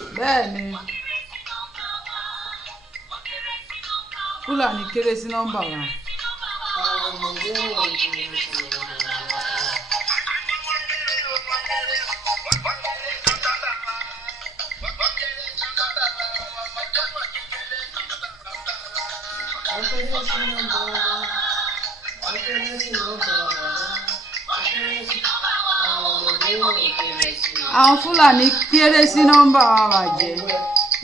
Bẹ́ẹ̀ni, Fúlàní kéré sí nọ́mbà wa. Àwọn Fúlàní kéré sí nọ́mbà wa bàjẹ́.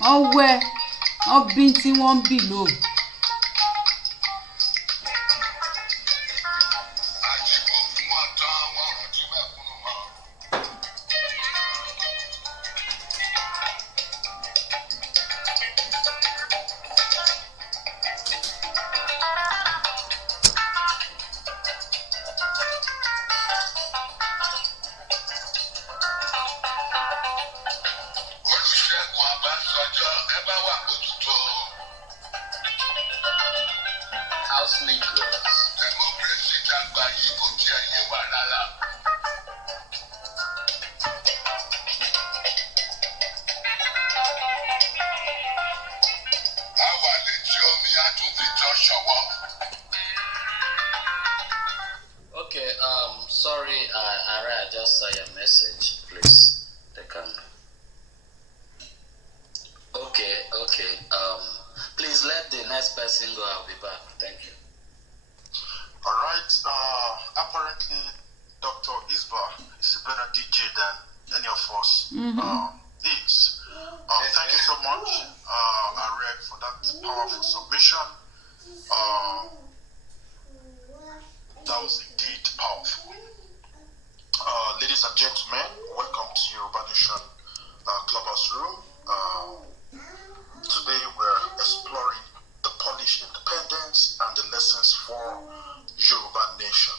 Wọ́n wẹ́, wọ́n bí tí wọ́n bì lò. Okay, sorry, I just saw your message, please. Okay, please let the next person go, I'll be back, thank you. Alright, apparently Dr. Isba is a better DJ than any of us is. Thank you so much, Arek, for that powerful submission. That was indeed powerful. Ladies and gentlemen, welcome to Yoruba Nation Clubhouse Room. Today we're exploring the Polish independence and the lessons for Yoruba Nation.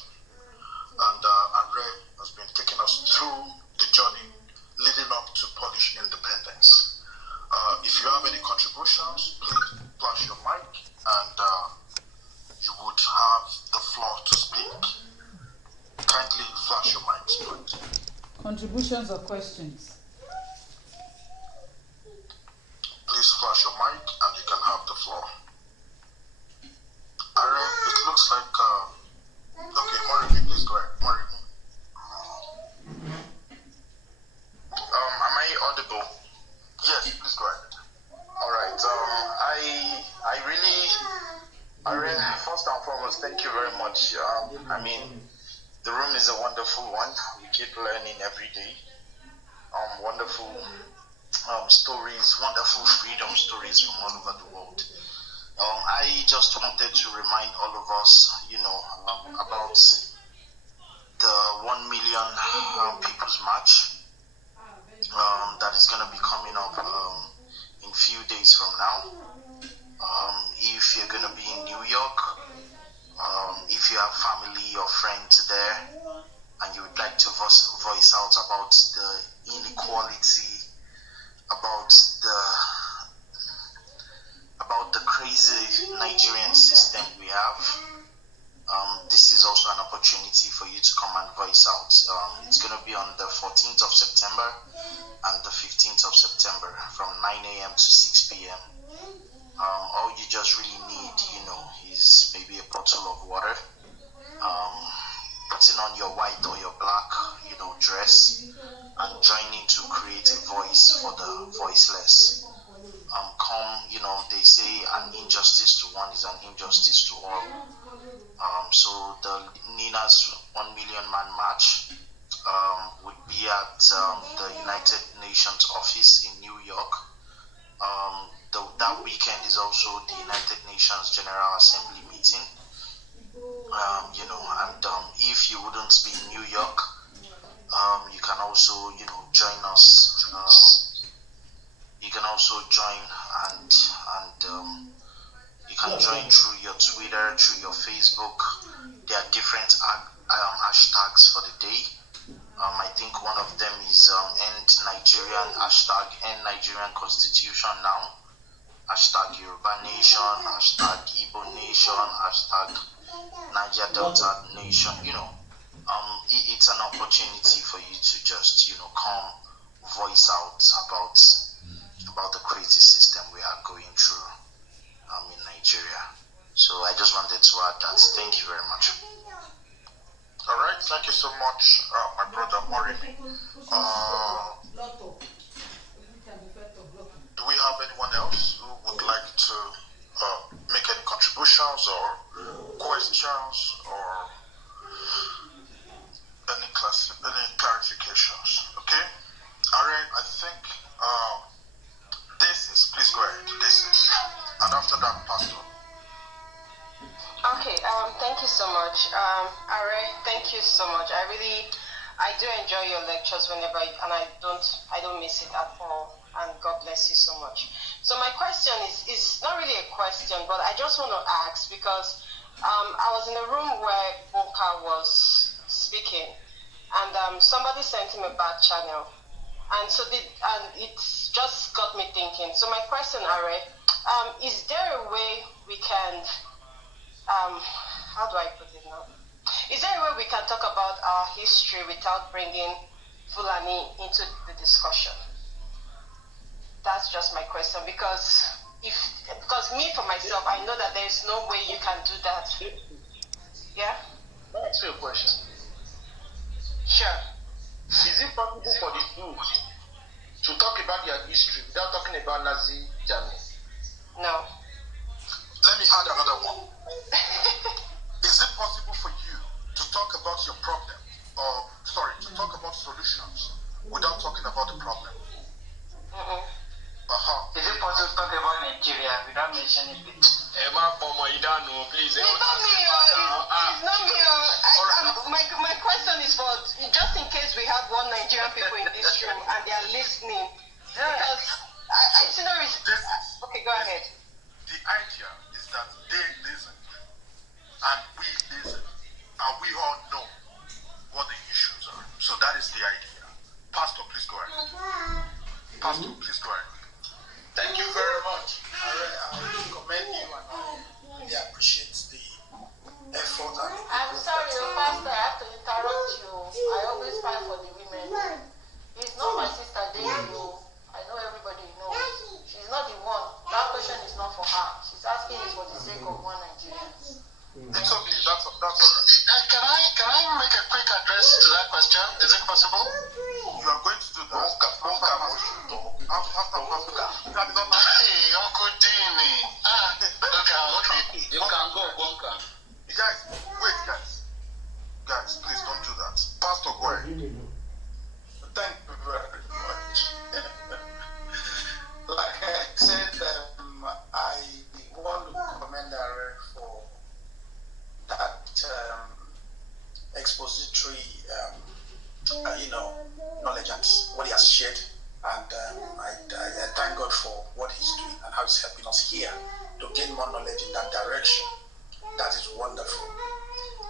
And Andre has been taking us through the journey leading up to Polish independence. If you have any contributions, please flash your mic and you would have the floor to speak. Kindly flash your mic, please. Contributions or questions? Please flash your mic and you can have the floor. Aaron, it looks like okay, Morimi, please go ahead. Morimi. Am I audible? Yes, please go ahead. Alright, I really, first and foremost, thank you very much. I mean, the room is a wonderful one. We keep learning every day. Wonderful stories, wonderful freedom stories from all over the world. I just wanted to remind all of us, about the 1 million People's March that is going to be coming up in few days from now. If you're going to be in New York, if you have family or friends there, and you would like to voice out about the inequality, about the crazy Nigerian system we have, this is also an opportunity for you to come and voice out. It's going to be on the 14th of September and the 15th of September from 9 a.m. to 6 p.m. All you just really need, is maybe a bottle of water, putting on your white or your black, dress, and joining to create a voice for the voiceless. They say an injustice to one is an injustice to all. So the Nina's 1 million man march would be at the United Nations office in New York. That weekend is also the United Nations General Assembly meeting. And if you wouldn't be in New York, you can also, join us. You can also join and you can join through your Twitter, through your Facebook. There are different hashtags for the day. I think one of them is End Nigerian, hashtag End Nigerian Constitution Now, hashtag Yoruba Nation, hashtag Igbo Nation, hashtag Niger Delta Nation. It's an opportunity for you to just, come voice out about so much. Are, thank you so much. I do enjoy your lectures whenever, and I don't miss it at all. And God bless you so much. So my question is not really a question, but I just want to ask because I was in a room where Boka was speaking, and somebody sent him a back channel, and it just got me thinking. So my question, Are, is there a way we can, how do I put it now? Is there a way we can talk about our history without bringing Fulani into the discussion? That's just my question, because me for myself, I know that there's no way you can do that. Yeah? Can I ask you a question? Sure. Is it possible for the two to talk about their history without talking about Nazi Germany? No. Let me add another one. Is it possible for you to talk about your problem, to talk about solutions without talking about the problem? Is it possible to talk about Nigeria without mentioning it? Please. It's not me. My question is for just in case we have one Nigerian people in this room and they are listening. Because I see no reason. Okay, go ahead. The idea is that they listen and we listen and we all know what the issues are. So that is the idea. Pastor, please go ahead. Pastor, please go ahead. Thank you very much. I commend you and I really appreciate the effort. I'm sorry, Pastor, I have to interrupt you. I always fight for the women. It's not my sister, Daisy. I know everybody knows. She's not the one. That question is not for her. She's asking it for the sake of one Nigerian. It's okay. That's all right. Can I make a quick address to that question? Is it possible? You are going to do that. Hey, Uncle Dini. Okay. You can go, Bonka. Guys, wait, guys. Guys, please don't do that. Pastor, go ahead. Thank you very much. Like I said, I want to commend Are for that expository, knowledge and what he has shared. And I thank God for what he's doing and how he's helping us here to gain more knowledge in that direction. That is wonderful.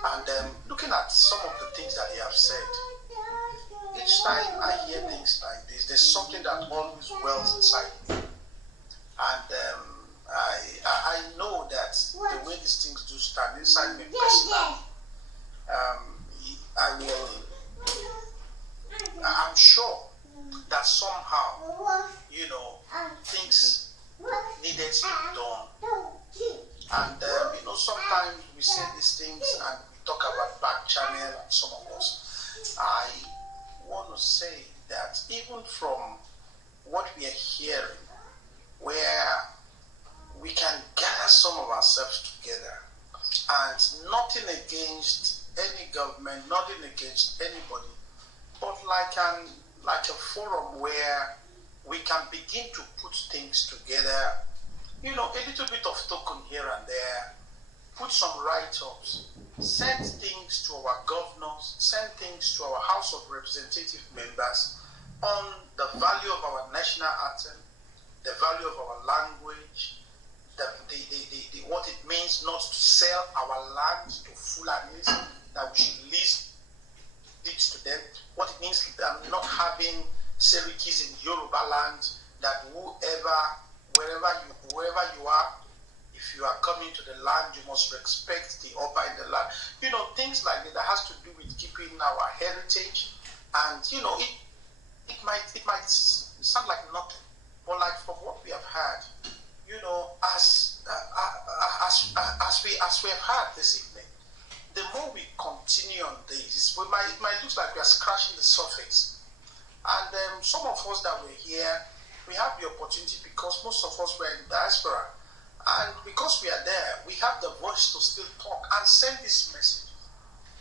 And looking at some of the things that he has said, each time I hear things like this, there's something that always wells inside me. And I know that the way these things do stand inside me personally, I'm sure that somehow, things needed to be done. And, sometimes we say these things and we talk about back channel and some of us. I want to say that even from what we are hearing, where we can gather some of ourselves together, and nothing against any government, nothing against anybody, but like a forum where we can begin to put things together, a little bit of token here and there, put some write-ups, send things to our governors, send things to our House of Representative members on the value of our national anthem, the value of our language, what it means not to sell our land to Fulanis, that we should lease it to them, what it means not having Syracuse in Yoruba land, that wherever you are, if you are coming to the land, you must respect the upper in the land. Things like that has to do with keeping our heritage. And, it might sound like nothing, but like from what we have had, as we have had this evening, the more we continue on this, it might look like we are scratching the surface. And some of us that were here, we have the opportunity because most of us were in diaspora. And because we are there, we have the voice to still talk and send this message.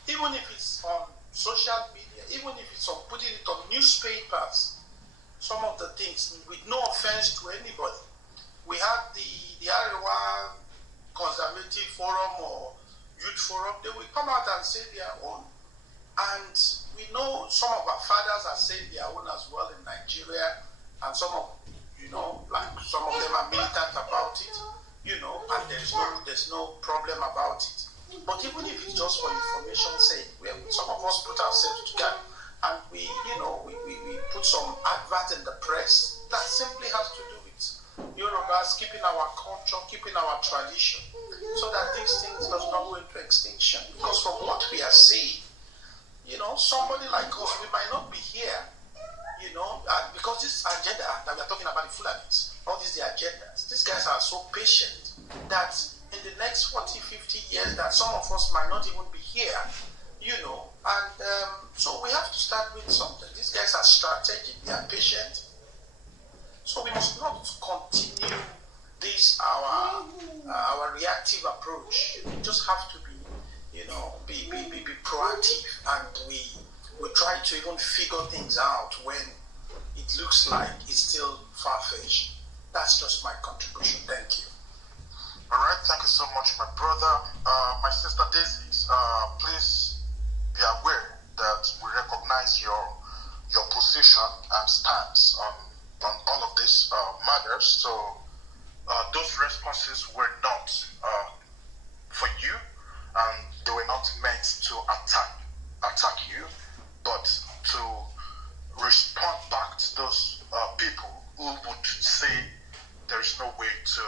Even if it's on social media, even if it's on putting it on newspapers, some of the things, with no offense to anybody. We have the Arewa Conservative Forum or youth forum, they will come out and say their own. And we know some of our fathers are saying their own as well in Nigeria, and some of, like some of them are militant about it, and there's no problem about it. But even if it's just for information's sake, some of us put ourselves together and we put some advert in the press that simply has to do with Yorubas keeping our culture, keeping our tradition, so that these things does not go into extinction. Because from what we are seeing, somebody like us, we might not be here, because this agenda that we are talking about, the Fulanis, all these are agendas. These guys are so patient that in the next 40, 50 years, that some of us might not even be here, and so we have to start with something. These guys are strategic, they are patient, so we must not continue this our reactive approach. We just have to be be proactive, and we try to even figure things out when it looks like it's still far-fetched. That's just my contribution. Thank you. All right, thank you so much, my brother. My sister Daisy, please be aware that we recognize your position and stance on all of these matters. So those responses were not for you, and they were not meant to attack you, but to respond back to those people who would say there is no way to.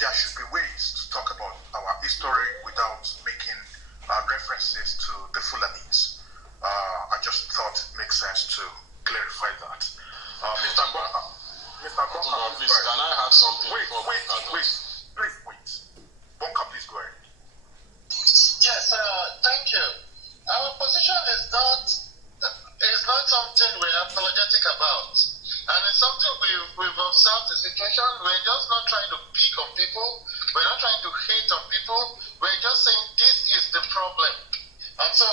There should be ways to talk about our history without making references to the Fulanis. I just thought it makes sense to clarify that. Mr. Bonka, please, can I have something? Wait. Bonka, please go ahead. Yes, thank you. Our position is not something we're apologetic about. And it's something we've observed the situation. We're just not trying to pick on people. We're not trying to hate on people. We're just saying this is the problem. And so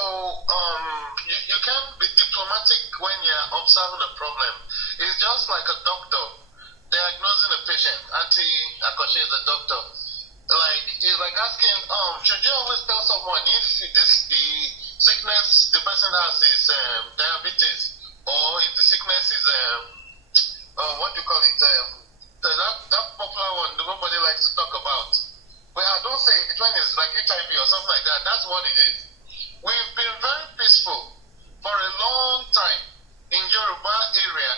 you can't be diplomatic when you're observing a problem. It's just like a doctor diagnosing a patient. Auntie Akoshe is a doctor. It's like asking, should you always tell someone if the sickness the person has is diabetes, or if the sickness is what do you call it? That popular one nobody likes to talk about. Well, I don't say it when it's like HIV or something like that. That's what it is. We've been very peaceful for a long time in Yoruba area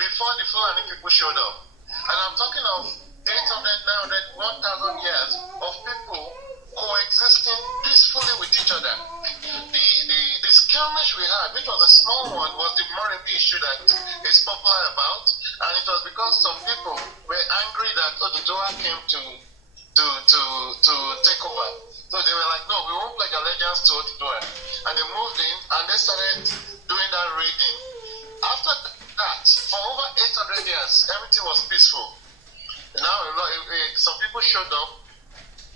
before the Fulani people showed up. And I'm talking of 800, 900, 1,000 years of people coexisting peacefully with each other. The skirmish we had, which was a small one, was the Morebi issue that is popular about, and it was because some people were angry that Oduduwa came to take over. So they were like, no, we won't pledge allegiance to Oduduwa. And they moved in and they started doing that raiding. After that, for over 800 years, everything was peaceful. Now, some people showed up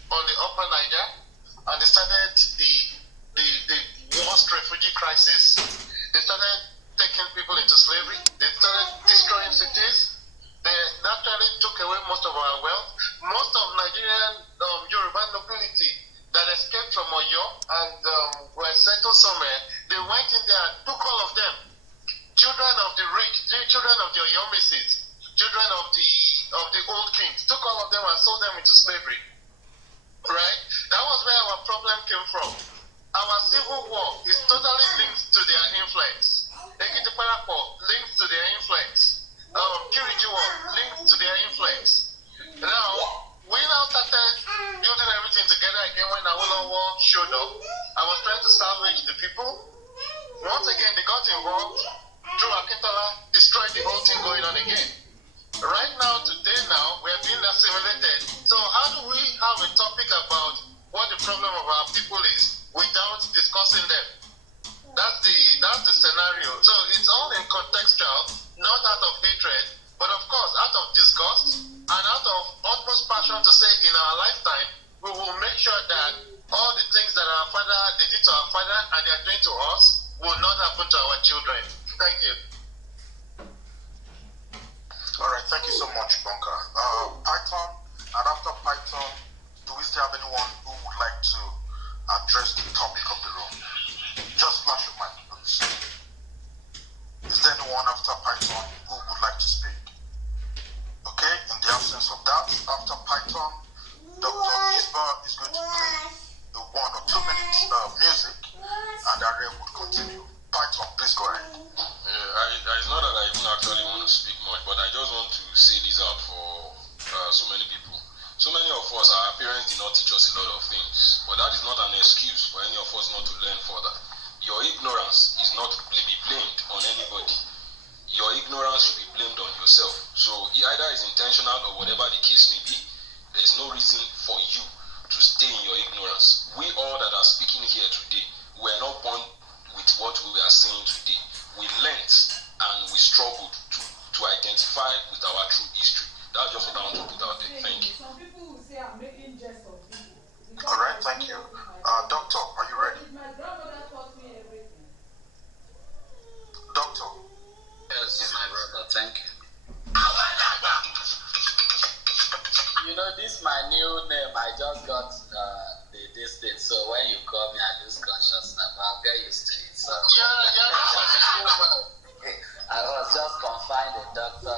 on the upper Niger and they started the worst refugee crisis. They started taking people into slavery. They started destroying cities. They actually took away most of our wealth. Most of Nigerian Yoruba nobility that escaped from Oyo and were settled somewhere, they went in there and took all of them. Children of the rich, children of the Oyomisis, children of the old kings, took all of them and sold them into slavery. Right? That was where our problem came from. Our civil war is totally linked to their influence. Ekiti Parapo linked to their influence. Kiriji war linked to their influence. Now, we now started building everything together again when Awolowo showed up. I was trying to salvage the people. Once again, they got involved. Drew Akintola destroyed the whole thing going on again. Right now, today now, we are being assimilated. So how do we have a topic about what the problem of our people is without discussing them? That's the scenario. So it's all in contextual, not out of hatred, but of course out of disgust and out of utmost passion to say in our lifetime, we will make sure that all the things that our father, they did to our father and they are doing to us will not happen to our children. Thank you. All right, thank you so much, Bonka. Python, and after Python, do we still have anyone who would like to address the topic of the room. Just flash your mic, please. Is there anyone after Python who would like to speak? Okay, in the absence of that, after Python, Dr. Isba is going to play the 1 or 2 minutes music, and Are would continue. Python, please go ahead. It's not that I even actually want to speak much, but I just want to say this out for so many people. So many of us, our parents did not teach us a lot of things, but that is not an excuse for any of us not to learn further. Your ignorance is not to be blamed on anybody. Your ignorance should be blamed on yourself. So either it's intentional or whatever the case may be, there's no reason for you to stay in your ignorance. We all that are speaking here today, we're not born with what we are saying today. We learnt and we struggled to identify with our true history. That's just what I want to put out there. Thank you. Some people will say I'm making jest of people. All right, thank you. Doctor, are you ready? My grandmother taught me everything. Doctor. Yes, my brother, thank you. You know, this is my new name. I just got this thing. So when you call me, I lose consciousness. I'll get used to it. So I was just confined a doctor.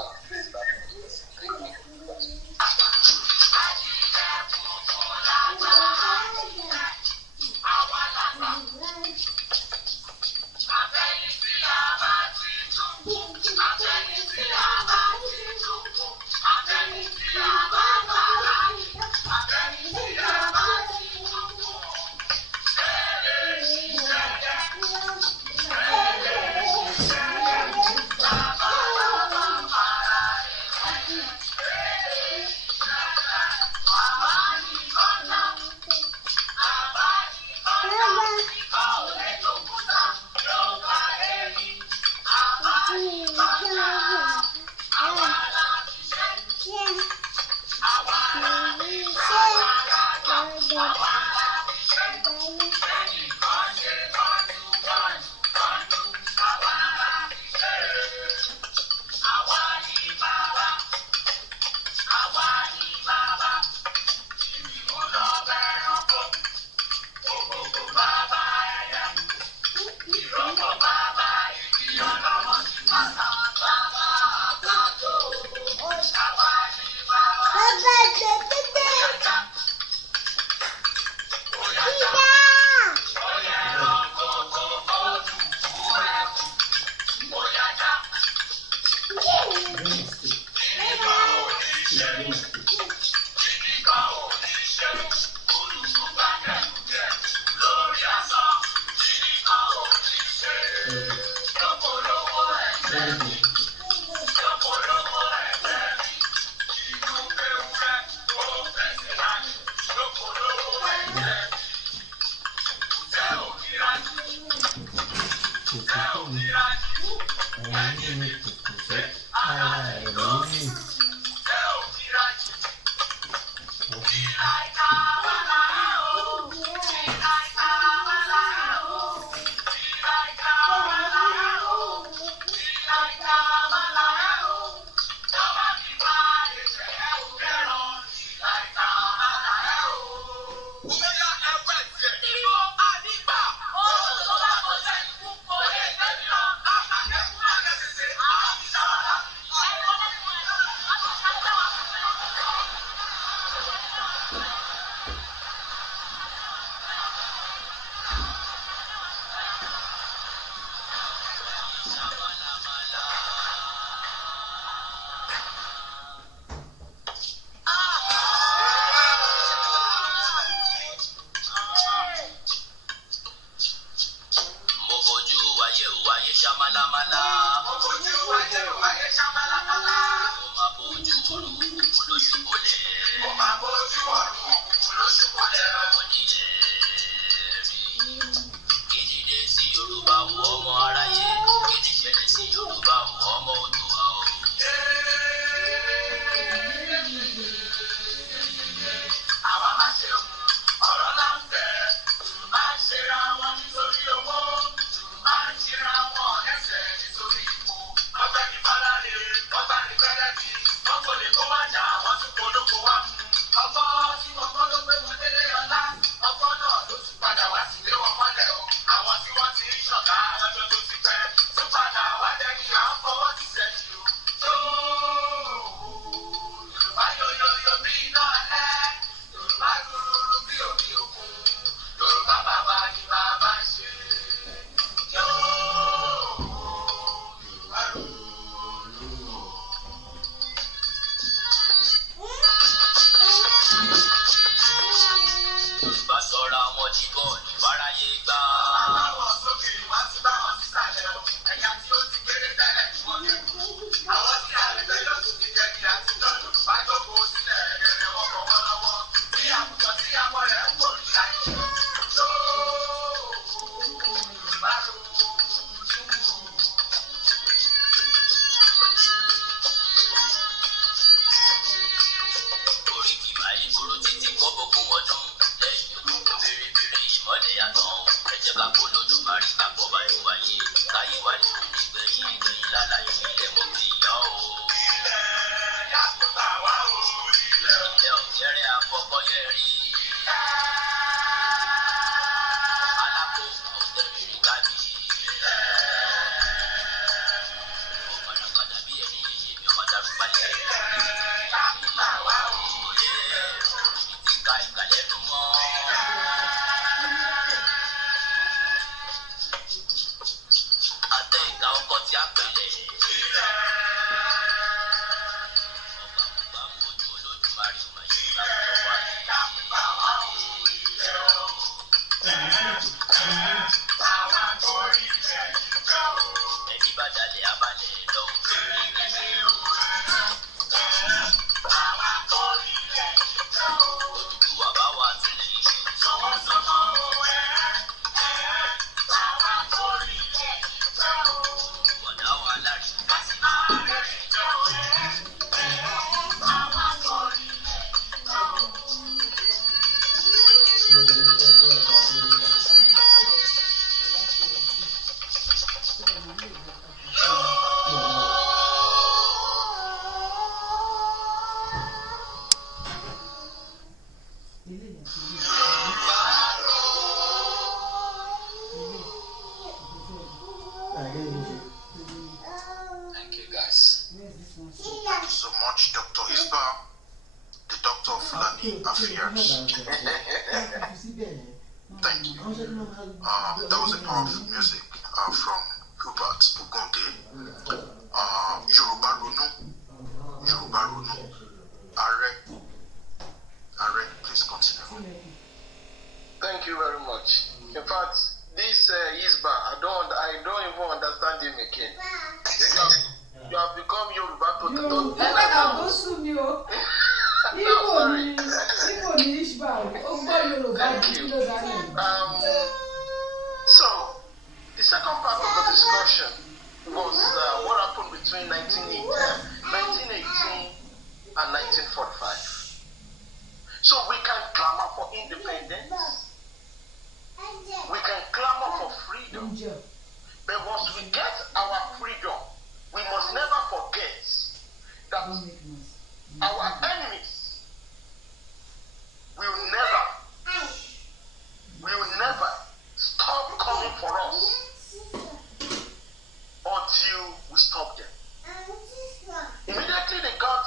Thank you, guys. Thank you so much, Dr. Isba, the Doctor of Fulani Affairs. Thank you. That was a powerful music from Hubert Ugonde. Yoruba Ronu. Are, please continue. Thank you very much. In fact, this Isba, I don't even understand him again. You have become Yoruba to So, the second part of the discussion was what happened between 1918 and 1945. So we can clamor for independence, we can clamor for freedom, but once we get our freedom, we must never forget that our enemies will never stop coming for us until we stop them. Immediately they got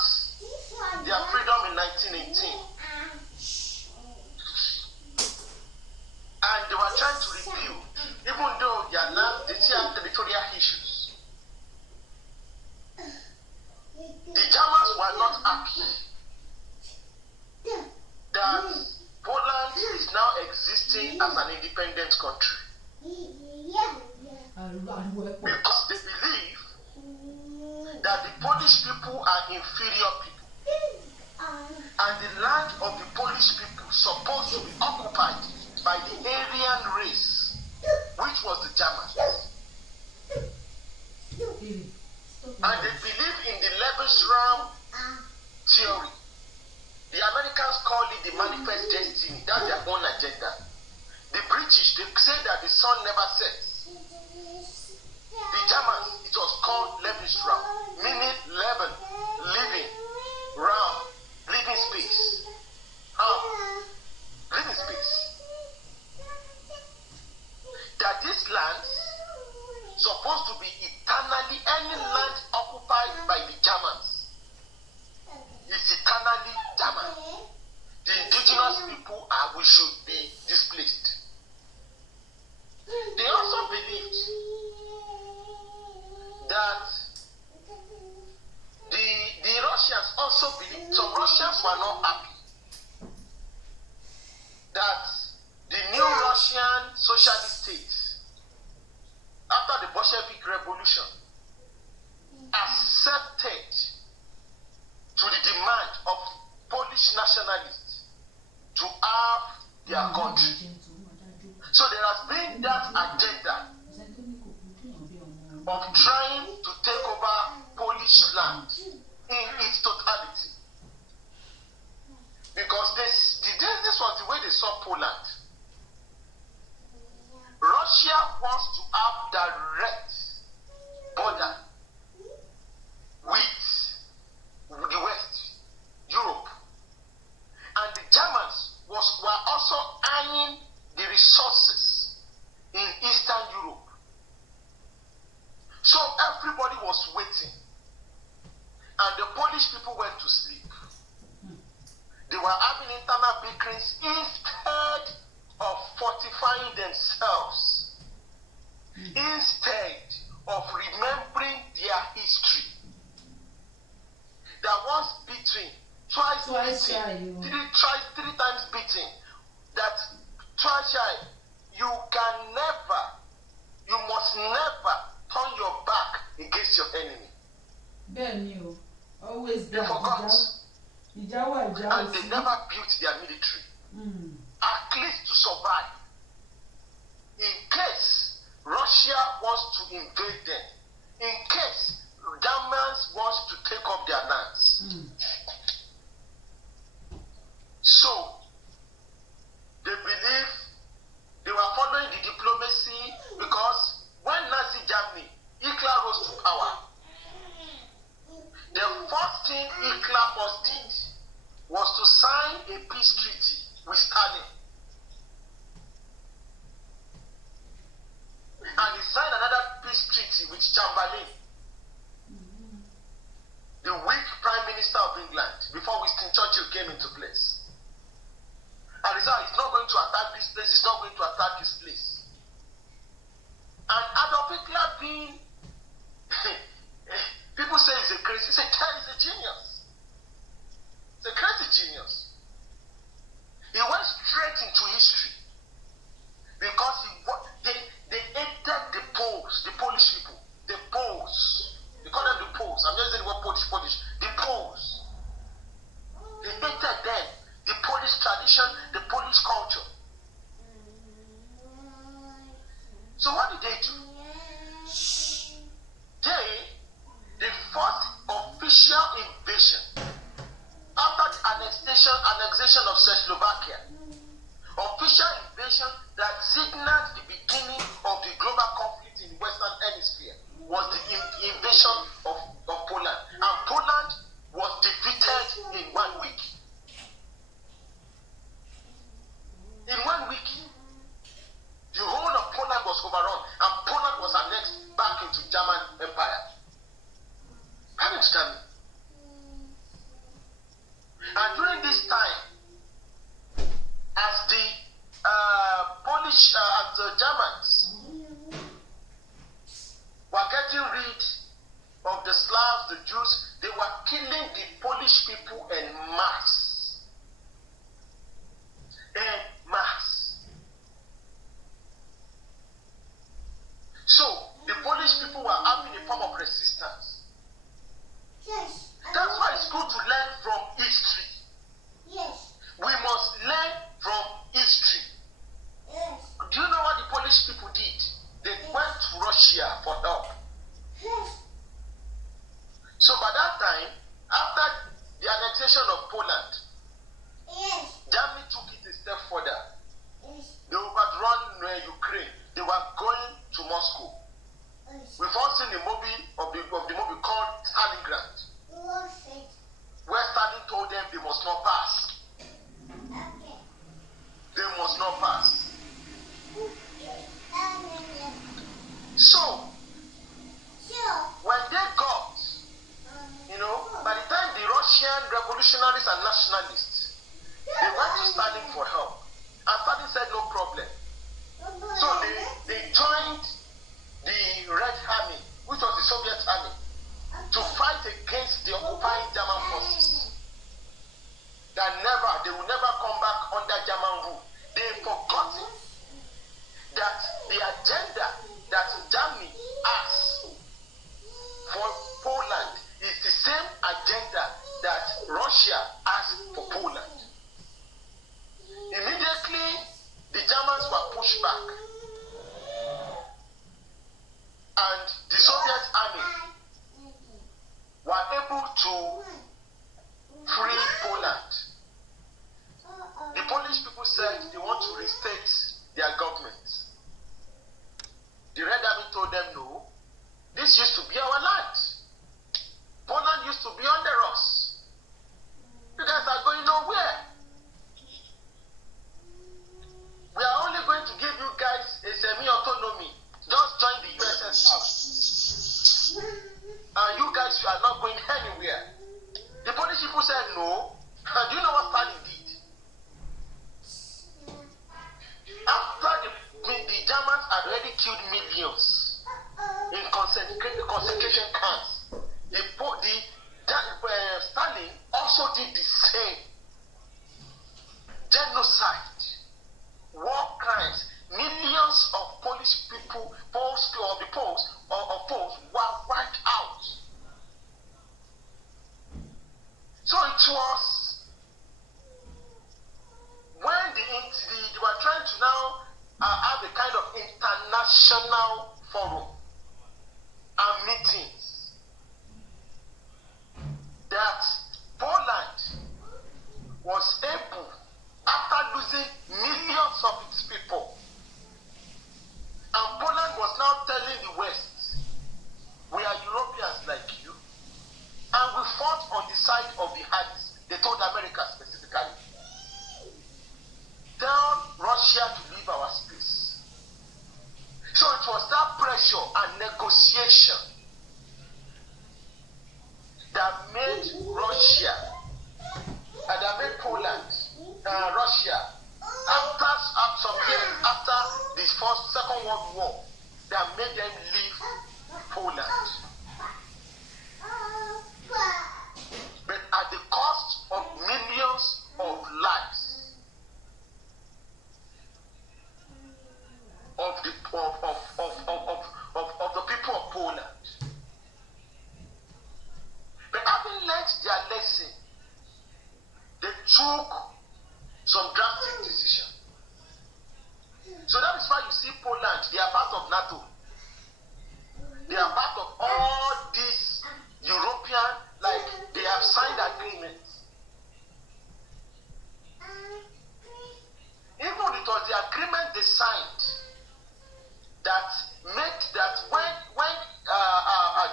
their freedom in 1918, and they were trying to rebuild, even though they still have territorial issues. The Germans were not happy that Poland is now existing as an independent country, because they believe that the Polish people are inferior people, and the land of the Polish people supposed to be occupied by the Aryan race, which was the Germans. And they believe in the Lebensraum theory. The Americans call it the manifest destiny. That's their own agenda. The British, they say that the sun never sets. The Germans, it was called Lebensraum, meaning Leben, living, Raum, living space. Living space. That these lands supposed to be eternally, any land occupied by the Germans is eternally German. The indigenous people we should be displaced. They also believed that the Russians also believed, some Russians were not happy that the new Russian socialist states, after the Bolshevik Revolution, accepted to the demand of Polish nationalists to have their country. So there has been that agenda of trying to take over Polish land in its totality. Because this was the way they saw Poland. Russia wants to have direct border with the West, Europe. And the Germans were also eyeing the resources in Eastern Europe. So everybody was waiting. And the Polish people went to sleep. They were having internal bickerings instead of fortifying themselves, instead of remembering their history. That once beaten, twice beaten, three times beaten, that twice you must never turn your back against your enemy. Then you always they forgot. And they never built their military. At least to survive. In case Russia wants to invade them, in case Germans wants to take up their lands. So they believe they were following the diplomacy, because when Nazi Germany, Hitler rose to power, the first thing Hitler first did was to sign a peace treaty with Stalin. And he signed another peace treaty with Chamberlain, the weak Prime Minister of England, before Winston Churchill came into place. And he said, he's not going to attack this place, he's not going to attack this place. And Adolf Hitler being, people say he's a crazy, he's a genius. He's a crazy genius. He went straight into history because they hated the Poles, the Polish people, the Poles. They call them the Poles. I'm just saying the word Polish. The Poles. They hated them, the Polish tradition, the Polish culture. So what did they do? The first official invasion after the annexation of Czechoslovakia, official invasion that signaled the beginning of the global conflict in the Western Hemisphere, was the invasion of Poland. And Poland was defeated in 1 week. In 1 week, the whole of Poland was overrun, and Poland was annexed back into German Empire. Can you understand me? And during this time, as the Germans were getting rid of the Slavs, the Jews, they were killing the Polish people en masse. En masse. So, the Polish people were having a form of resistance. Yes. That's why it's good to learn from history. Yes. We must learn from history. Yes. Do you know what the Polish people did? They went to Russia for help. Yes. So by that time, after the annexation of Poland, Yes. Germany took it a step further. Yes. They overrun Ukraine. They were going to Moscow. Yes. We've all seen the movie of the movie called Stalingrad, Yes. where Stalin told them they must not pass. Okay. They must not pass. Okay. So Sure. when they got, by the time the Russian revolutionaries and nationalists, they went to Stalin for help, and Stalin said no problem. So they joined the Red Army, which was the Soviet army, to fight against the occupying German forces. They will never come back under German rule. They've forgotten Russia asked for Poland. Immediately, the Germans were pushed back. And the Soviet army were able to free Poland. The Polish people said they want to restate their government. The Red Army told them no. This used to be our land. Poland used to be under us. You guys are going nowhere. We are only going to give you guys a semi-autonomy. Just join the USSR. And you guys are not going anywhere. The Polish people said no. And do you know what Stalin did? After the Germans had already killed millions in concentration camps, Stalin also did the same. Genocide, war crimes, millions of Polish people, Poles were wiped out. So it was when they were trying to now have a kind of international forum and meetings that Poland was able, after losing millions of its people, and Poland was now telling the West, we are Europeans like you, and we fought on the side of the hardest. They told America specifically, tell Russia to leave our space. So it was that pressure and negotiation that made Russia and that made Poland, Russia, after some years after the Second World War, that made them leave Poland. But at the cost of millions of lives of the people of Poland. But having learned their lesson, they took some drastic decisions. So that is why you see Poland, they are part of NATO. They are part of all these European, like they have signed agreements. Even it was the agreement they signed that made that when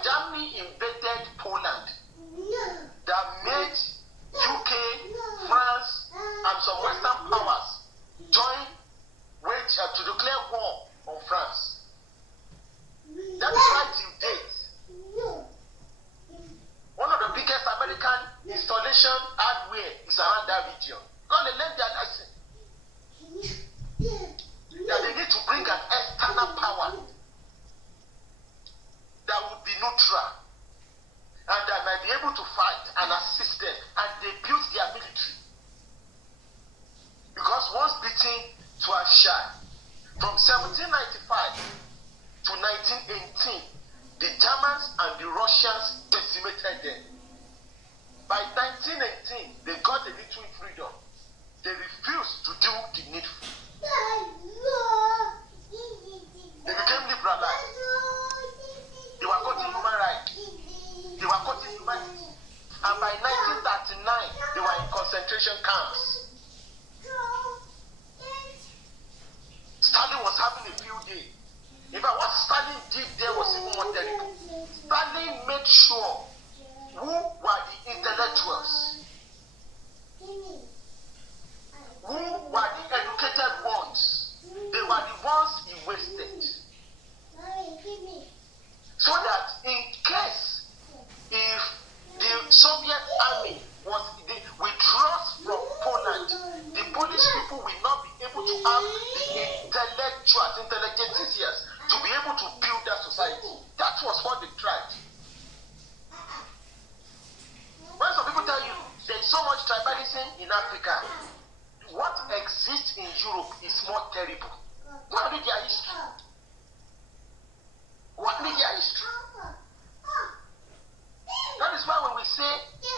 Germany invaded Poland, that made UK, France, and some Western powers join to declare war on France. That is why till date, one of the biggest American installation hardware is around that region. Because they learned their lesson. That they need to bring an external power that would be neutral and that might be able to fight and assist them. And they built their military. Because once beaten to a shy, from 1795 to 1918, the Germans and the Russians decimated them. By 1918, they got a little freedom. They refused to do the needful. They became liberalized. They were cutting human rights. They were cutting humanity. And by 1939, they were in concentration camps. Stalin was having a field day. In fact, what Stalin did there was even more terrible. Stalin made sure who were the intellectuals, who were the educated ones. They were the ones he wasted. So that in case if the Soviet army withdraws from Poland, the Polish people will not be able to have the intelligentsias to be able to build that society. That was what they tried. When some people tell you there is so much tribalism in Africa, what exists in Europe is more terrible. What is their history? What is their history? That is why when we say,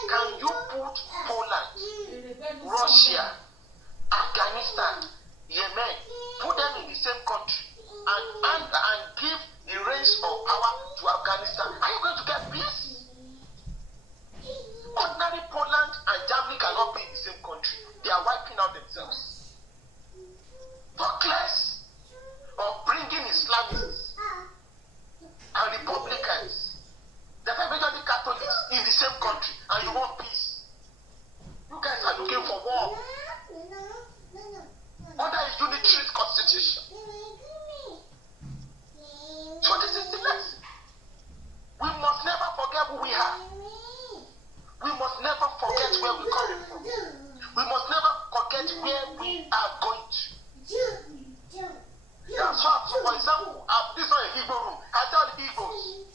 can you put Poland, Russia, Afghanistan, Yemen, put them in the same country and give the reins of power to Afghanistan, are you going to get peace? Ordinary Poland and Germany cannot be in the same country. They are wiping out themselves. Talk less of bringing Islamists and Republicans that are majorly Catholics in the same country, and you want peace. You guys are looking for war under a unitary constitution. So this is the lesson. We must never forget who we are. We must never forget where we're coming from. We must never forget where we are going to. Yeah, so for example, this is not a Igbo room. I tell the Igbos,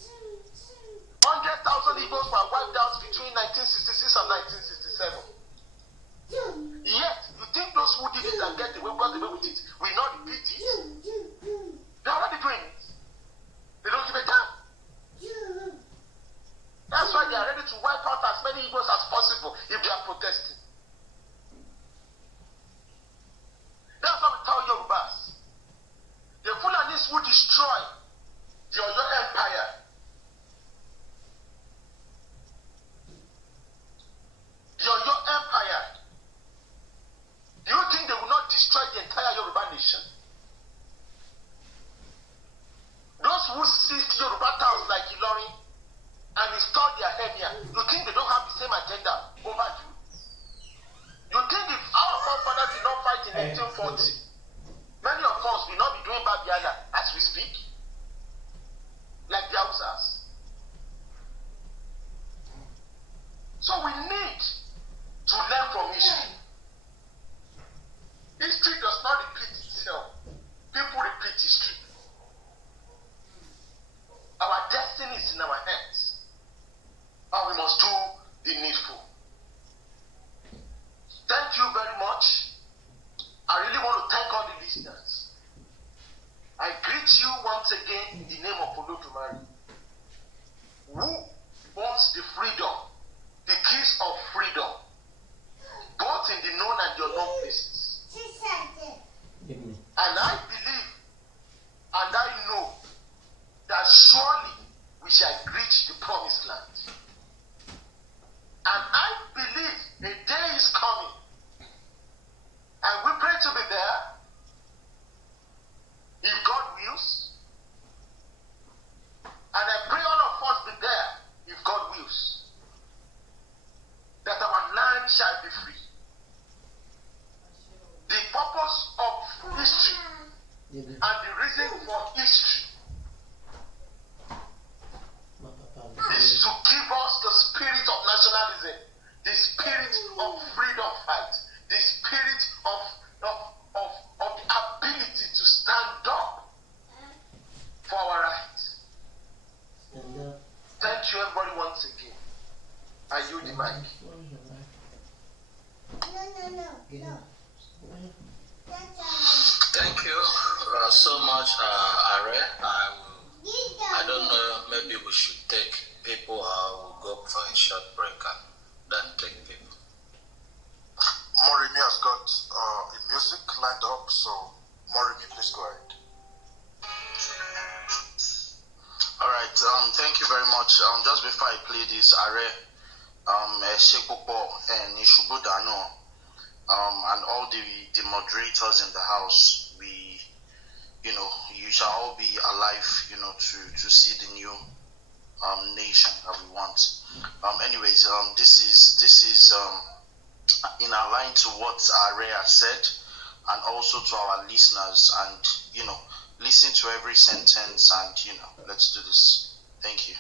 100,000 Igbos were wiped out between 1966 and 1967. Yet, you think those who did it and got away with it will not repeat it? They're already doing it. They don't give a damn. That's why they are ready to wipe out as many Igbos as possible if they are protesting. That's what we tell Yorubas. The Fulanis will destroy your empire. Your empire. Do you think they will not destroy the entire Yoruba nation? Those who seized Yoruba towns like Ilorin and installed their head here, you think they don't have the same agenda over you? You think if our forefathers did not fight in 1840, many of us will not be doing Babiala as we speak, like the Hausas? So we need to learn from history. History does not repeat itself. People repeat history. Our destiny is in our hands, and we must do the needful. Thank you very much. I really want to thank all the listeners. I greet you once again in the name of Olodumare, who wants the freedom, the keys of freedom, both in the known and the unknown places. And I believe and I know that surely we shall reach the promised land. And I believe a day is coming, and we pray to be there, if God wills. And I pray all of us be there, if God wills, that our land shall be free. The purpose of history and the reason for history is to give us the spirit of nationalism, the spirit of freedom fight, the spirit of the ability to stand up for our rights. Thank you everybody once again. I yield the mic. Thank you so much, Are. I don't know, maybe we should take people or we'll go for a short break and then take people. Morimi has got a music lined up, so Morimi, please go ahead. Alright, thank you very much. Just before I play this, Are, Shepopo and Ishubudano, and all the moderators in the house, you shall all be alive, to see the new nation that we want. Anyways, this is in line to what Are has said, and also to our listeners, and listen to every sentence, and let's do this. Thank you.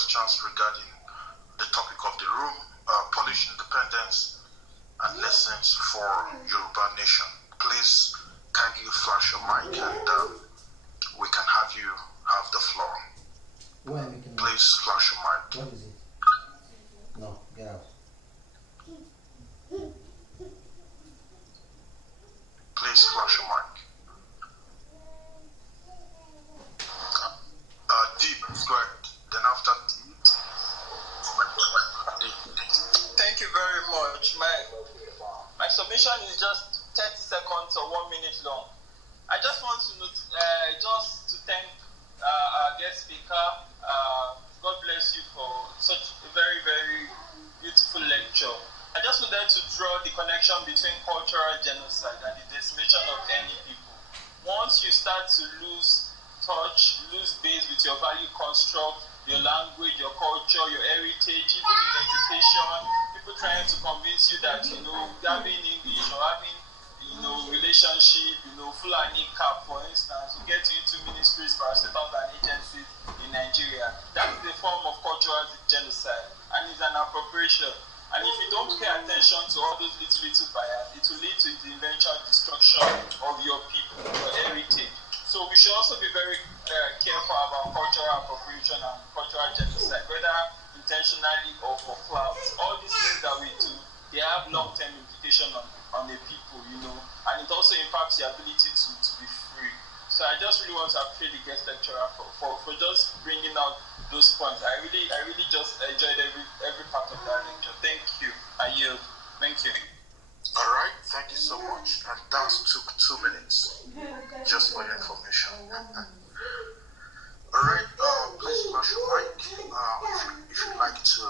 questions regarding the topic of the room, Polish independence and lessons for Yoruba nation. Please kindly flash your mic and we can have you have the floor. Please flash your mic. What is it? No, get out. Please flash your mic. Deep, go ahead. Then after Deep, thank you very much. My submission is just 30 seconds or 1 minute long. I just want to just to thank our guest speaker. God bless you for such a very, very beautiful lecture. I just wanted to draw the connection between cultural genocide and the decimation of any people. Once you start to lose touch, lose base with your value construct, your language, your culture, your heritage, even in education, people trying to convince you that, having English or having, relationship, Fulani cap, for instance, will get you into ministries, parastatals, and agencies in Nigeria. That is a form of cultural genocide, and it's an appropriation. And if you don't pay attention to all those little bias, it will lead to the eventual destruction of your people, your heritage. So we should also be very careful about cultural appropriation and cultural genocide, whether intentionally or for clout. All these things that we do, they have long-term implication on the people, and it also impacts the ability to be free. So I just really want to appreciate the guest lecturer for just bringing out those points. I really just enjoyed every part of that lecture. Thank you. I yield. Thank you. All right, thank you so much. And that took 2 minutes, just for your information. All right, please flash your mic if you'd like to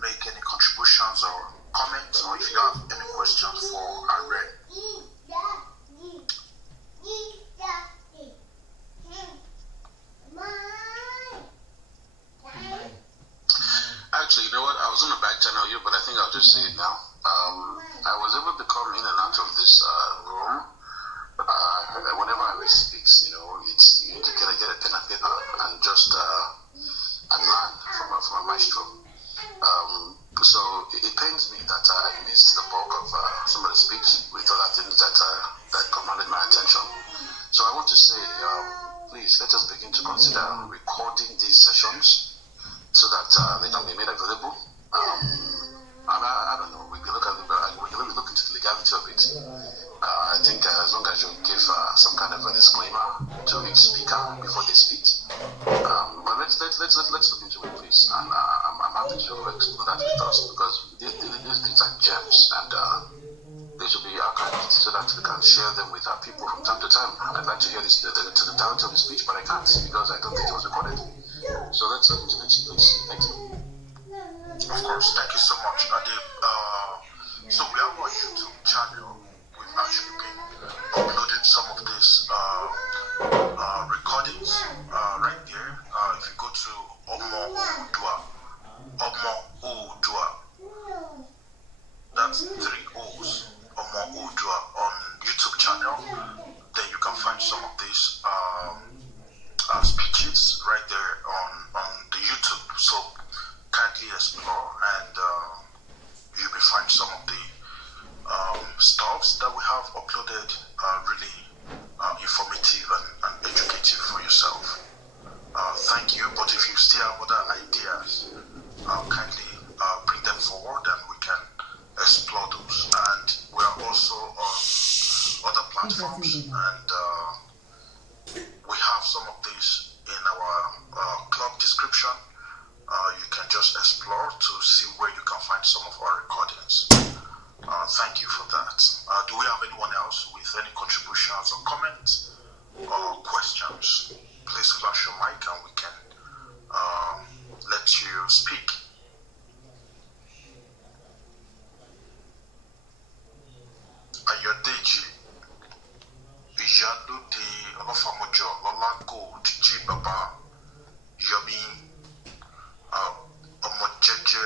make any contributions or comments, or if you have any questions for Are. Actually, you know what? I was on the back channel you, but I think I'll just say it now. I was able to come in and out of this room. Whenever I speak, it's you need to get a pen and paper and just and learn from a maestro. So it pains me that I missed the bulk of some of the speech with other things that commanded my attention. So I want to say, please let us begin to consider recording these sessions so that they can be made available. I don't know. We can look into the legality of it. I think as long as you give some kind of a disclaimer to each speaker before they speak. But let's look into it, please. And I'm happy to explore that with us, because these things are gems, and they should be archived so that we can share them with our people from time to time. I'd like to hear the totality of the speech, but I can't because I don't think it was recorded. So let's go to the next, please. Thank you. Of course, thank you so much. So we have our YouTube channel. We've actually been uploading some of these recordings right there. If you go to Omo Udua, that's 3 O's, Omo Udua on YouTube channel. Then you can find some of these speeches right there on the YouTube. So kindly explore and you will find some of the stuffs that we have uploaded really informative and educative for yourself. Thank you. But if you still have other ideas, kindly bring them forward and we can explore those. And we are also on other platforms, and we have some of these in our club description. You can just explore to see where you can find some of our recordings. Thank you for that. Do we have anyone else with any contributions or comments or questions? Please flash your mic and we can let you speak. Ayodeji Ijadu de Olafamojo Lola Gold G Baba Yomi Omojeje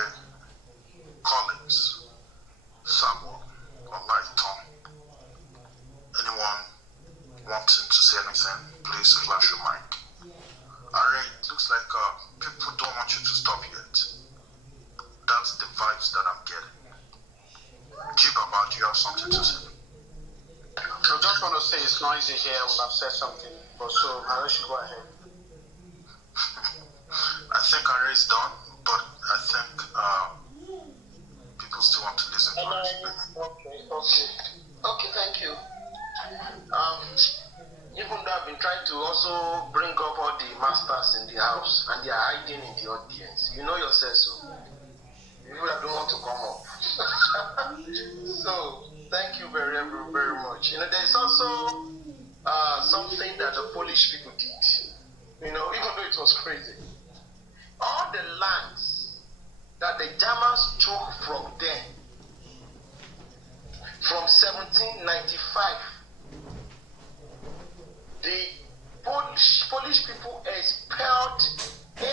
Collins Samuel Olaiton. Anyone wanting to say anything, please flash your mic. Alright, it looks like people don't want you to stop yet. That's the vibes that I'm getting. G Baba, do you have something to say? I just want to say it's noisy here. I would have said something, but so I should go ahead. I think Ari is done, but I think people still want to listen to us. Okay, thank you. Even though I've been trying to also bring up all the masters in the house and they are hiding in the audience. You know yourself, so people that don't want to come up. So thank you very, very, very much. You know, there's also something that the Polish people did. You know, even though it was crazy. All the lands that the Germans took from them from 1795, the Polish people expelled 8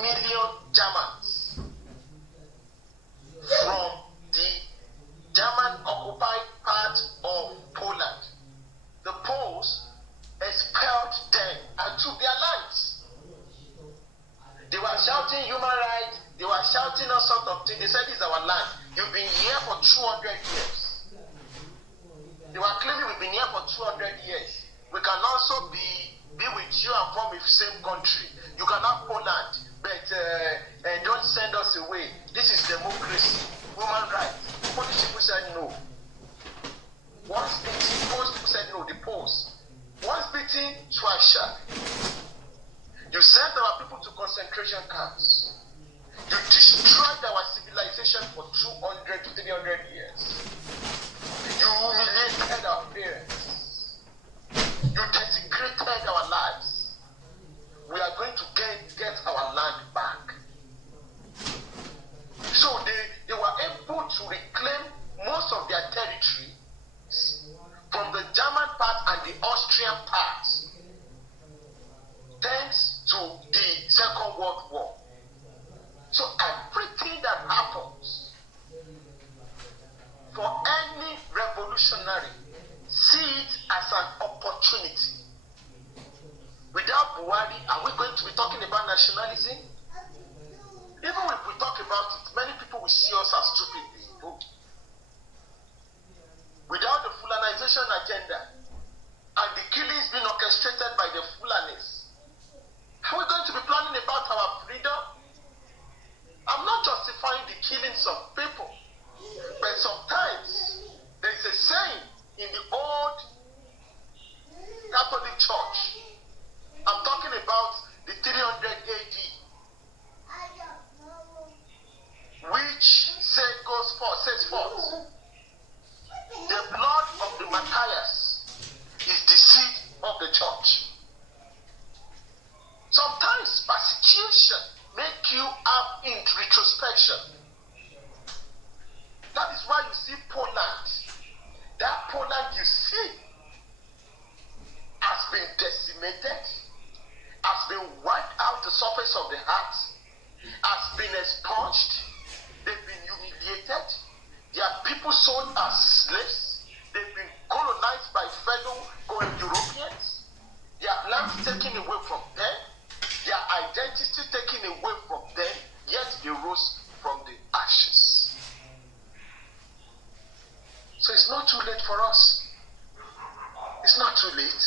million Germans from the German occupied part of Poland. The Poles expelled them and took their lands. They were shouting human rights, they were shouting all sorts of things. They said, "This is our land. You've been here for 200 years. They were claiming we've been here for 200 years. We can also be with you and form the same country. You can have Poland, but don't send us away. This is democracy, human rights." The Polish people said no. Once beaten, Polish people said no, the Poles. Once beaten, twice shy. You sent our people to concentration camps. You destroyed our civilization for 200 to 300 years. You humiliated our parents. You desecrated our lives. We are going to get our land back. So they were able to reclaim most of their territory from the German part and the Austrian part, thanks to the Second World War. So everything that happens for any revolutionary, see it as an opportunity. Without Buhari, are we going to be talking about nationalism? Even if we talk about it, many people will see us as stupid people. Without the Fulanization agenda and the killings being orchestrated by the Fulanis, are we going to be planning about our freedom? I'm not justifying the killings of people, but sometimes there is a saying in the old Catholic Church. I'm talking about the 300 AD, which says forth, the blood of the Matthias is the of the church. Sometimes persecution make you have introspection. That is why you see Poland. That Poland you see has been decimated, has been wiped out the surface of the heart, has been expunged, they've been humiliated, their people sold as slaves, they've been colonized by fellow Europeans, their lands taken away from them, their identity taken away from them, yet they rose from the ashes. So it's not too late for us. It's not too late.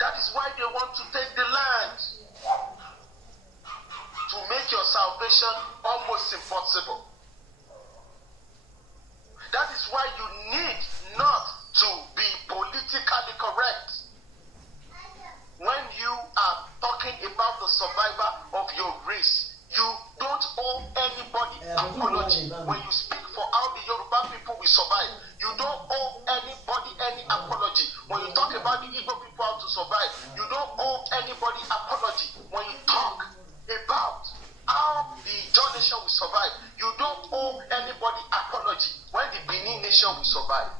That is why they want to take the land, to make your salvation almost impossible. That is why you need not to be politically correct when you are talking about the survival of your race. You don't owe anybody apology when you speak for how the Yoruba people will survive. You don't owe anybody any apology when you talk about the Igbo people how to survive. You don't owe anybody apology when you talk about how the John nation will survive. You don't owe anybody apology when the Benin nation will survive.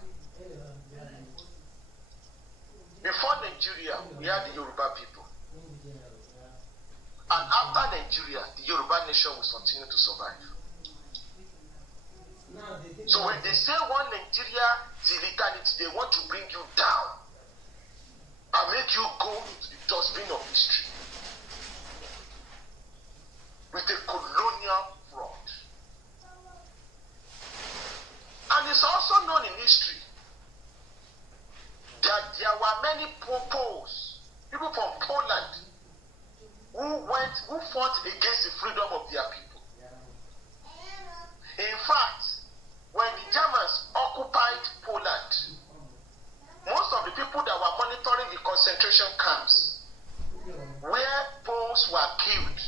Before Nigeria, we had the Yoruba people. And after Nigeria, the Yoruba nation will continue to survive. So when they say one Nigeria till eternity, they want to bring you down and make you go into the dustbin of history with a colonial fraud. And it's also known in history that there were many Poles, people from Poland, who fought against the freedom of their people. In fact, when the Germans occupied Poland, most of the people that were monitoring the concentration camps where Poles were killed,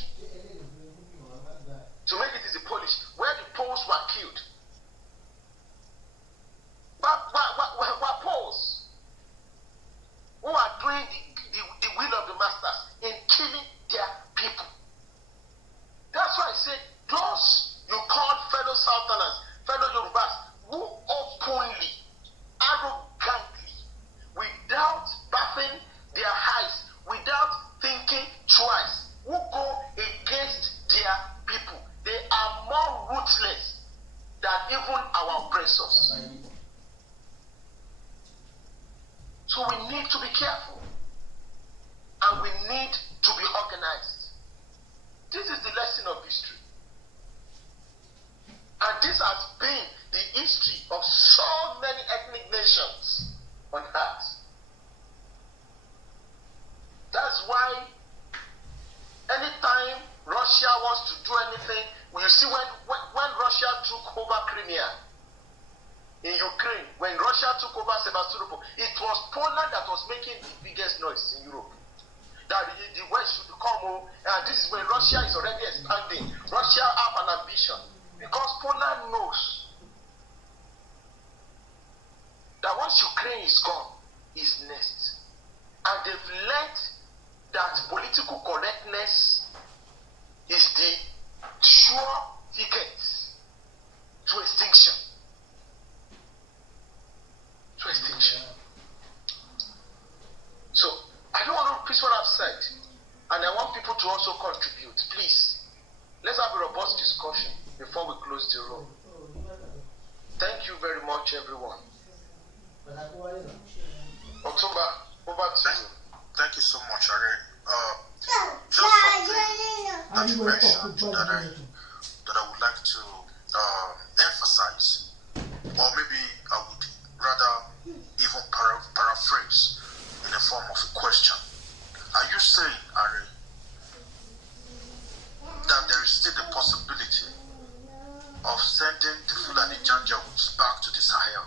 to make it easy, Polish, where the Poles were killed, were Poles who are doing the will of the masters in killing their people. That's why I say those you call fellow Southerners, fellow Yorubas, who openly, arrogantly, without batting their eyes, without thinking twice, who go against their people, they are more ruthless than even our oppressors. So we need to be careful, and we need to be organized. This is the lesson of history. And this has been the history of so many ethnic nations on earth. That's why anytime Russia wants to do anything, you see when Russia took over Crimea in Ukraine, when Russia took over Sevastopol, it was Poland that was making the biggest noise in Europe. That the West should come, and this is when Russia is already expanding. Russia have an ambition, because Poland knows that once Ukraine is gone, is next. And they've learned that political correctness is the sure ticket to extinction. To extinction. So, I don't want to repeat what I've said, and I want people to also contribute. Please, let's have a robust discussion before we close the room. Thank you very much, everyone. October, over to you. Thank you so much, Are. Just something that you mentioned that I would like to emphasize, or maybe I would rather even paraphrase in the form of a question. Are you saying, Are, that there is still the possibility of sending the Fulani Janjaweeds back to the Sahel?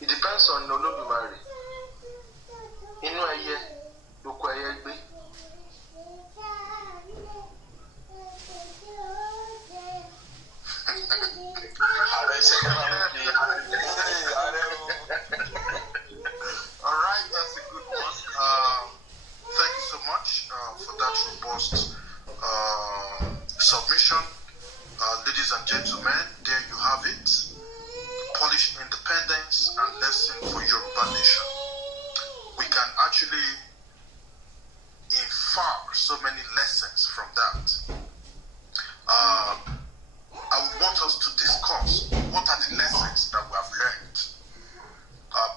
It depends on Olodumare. Inu eye, loko eye gbe. lesson for Yoruba nation. We can actually infer so many lessons from that. I would want us to discuss what are the lessons that we have learned.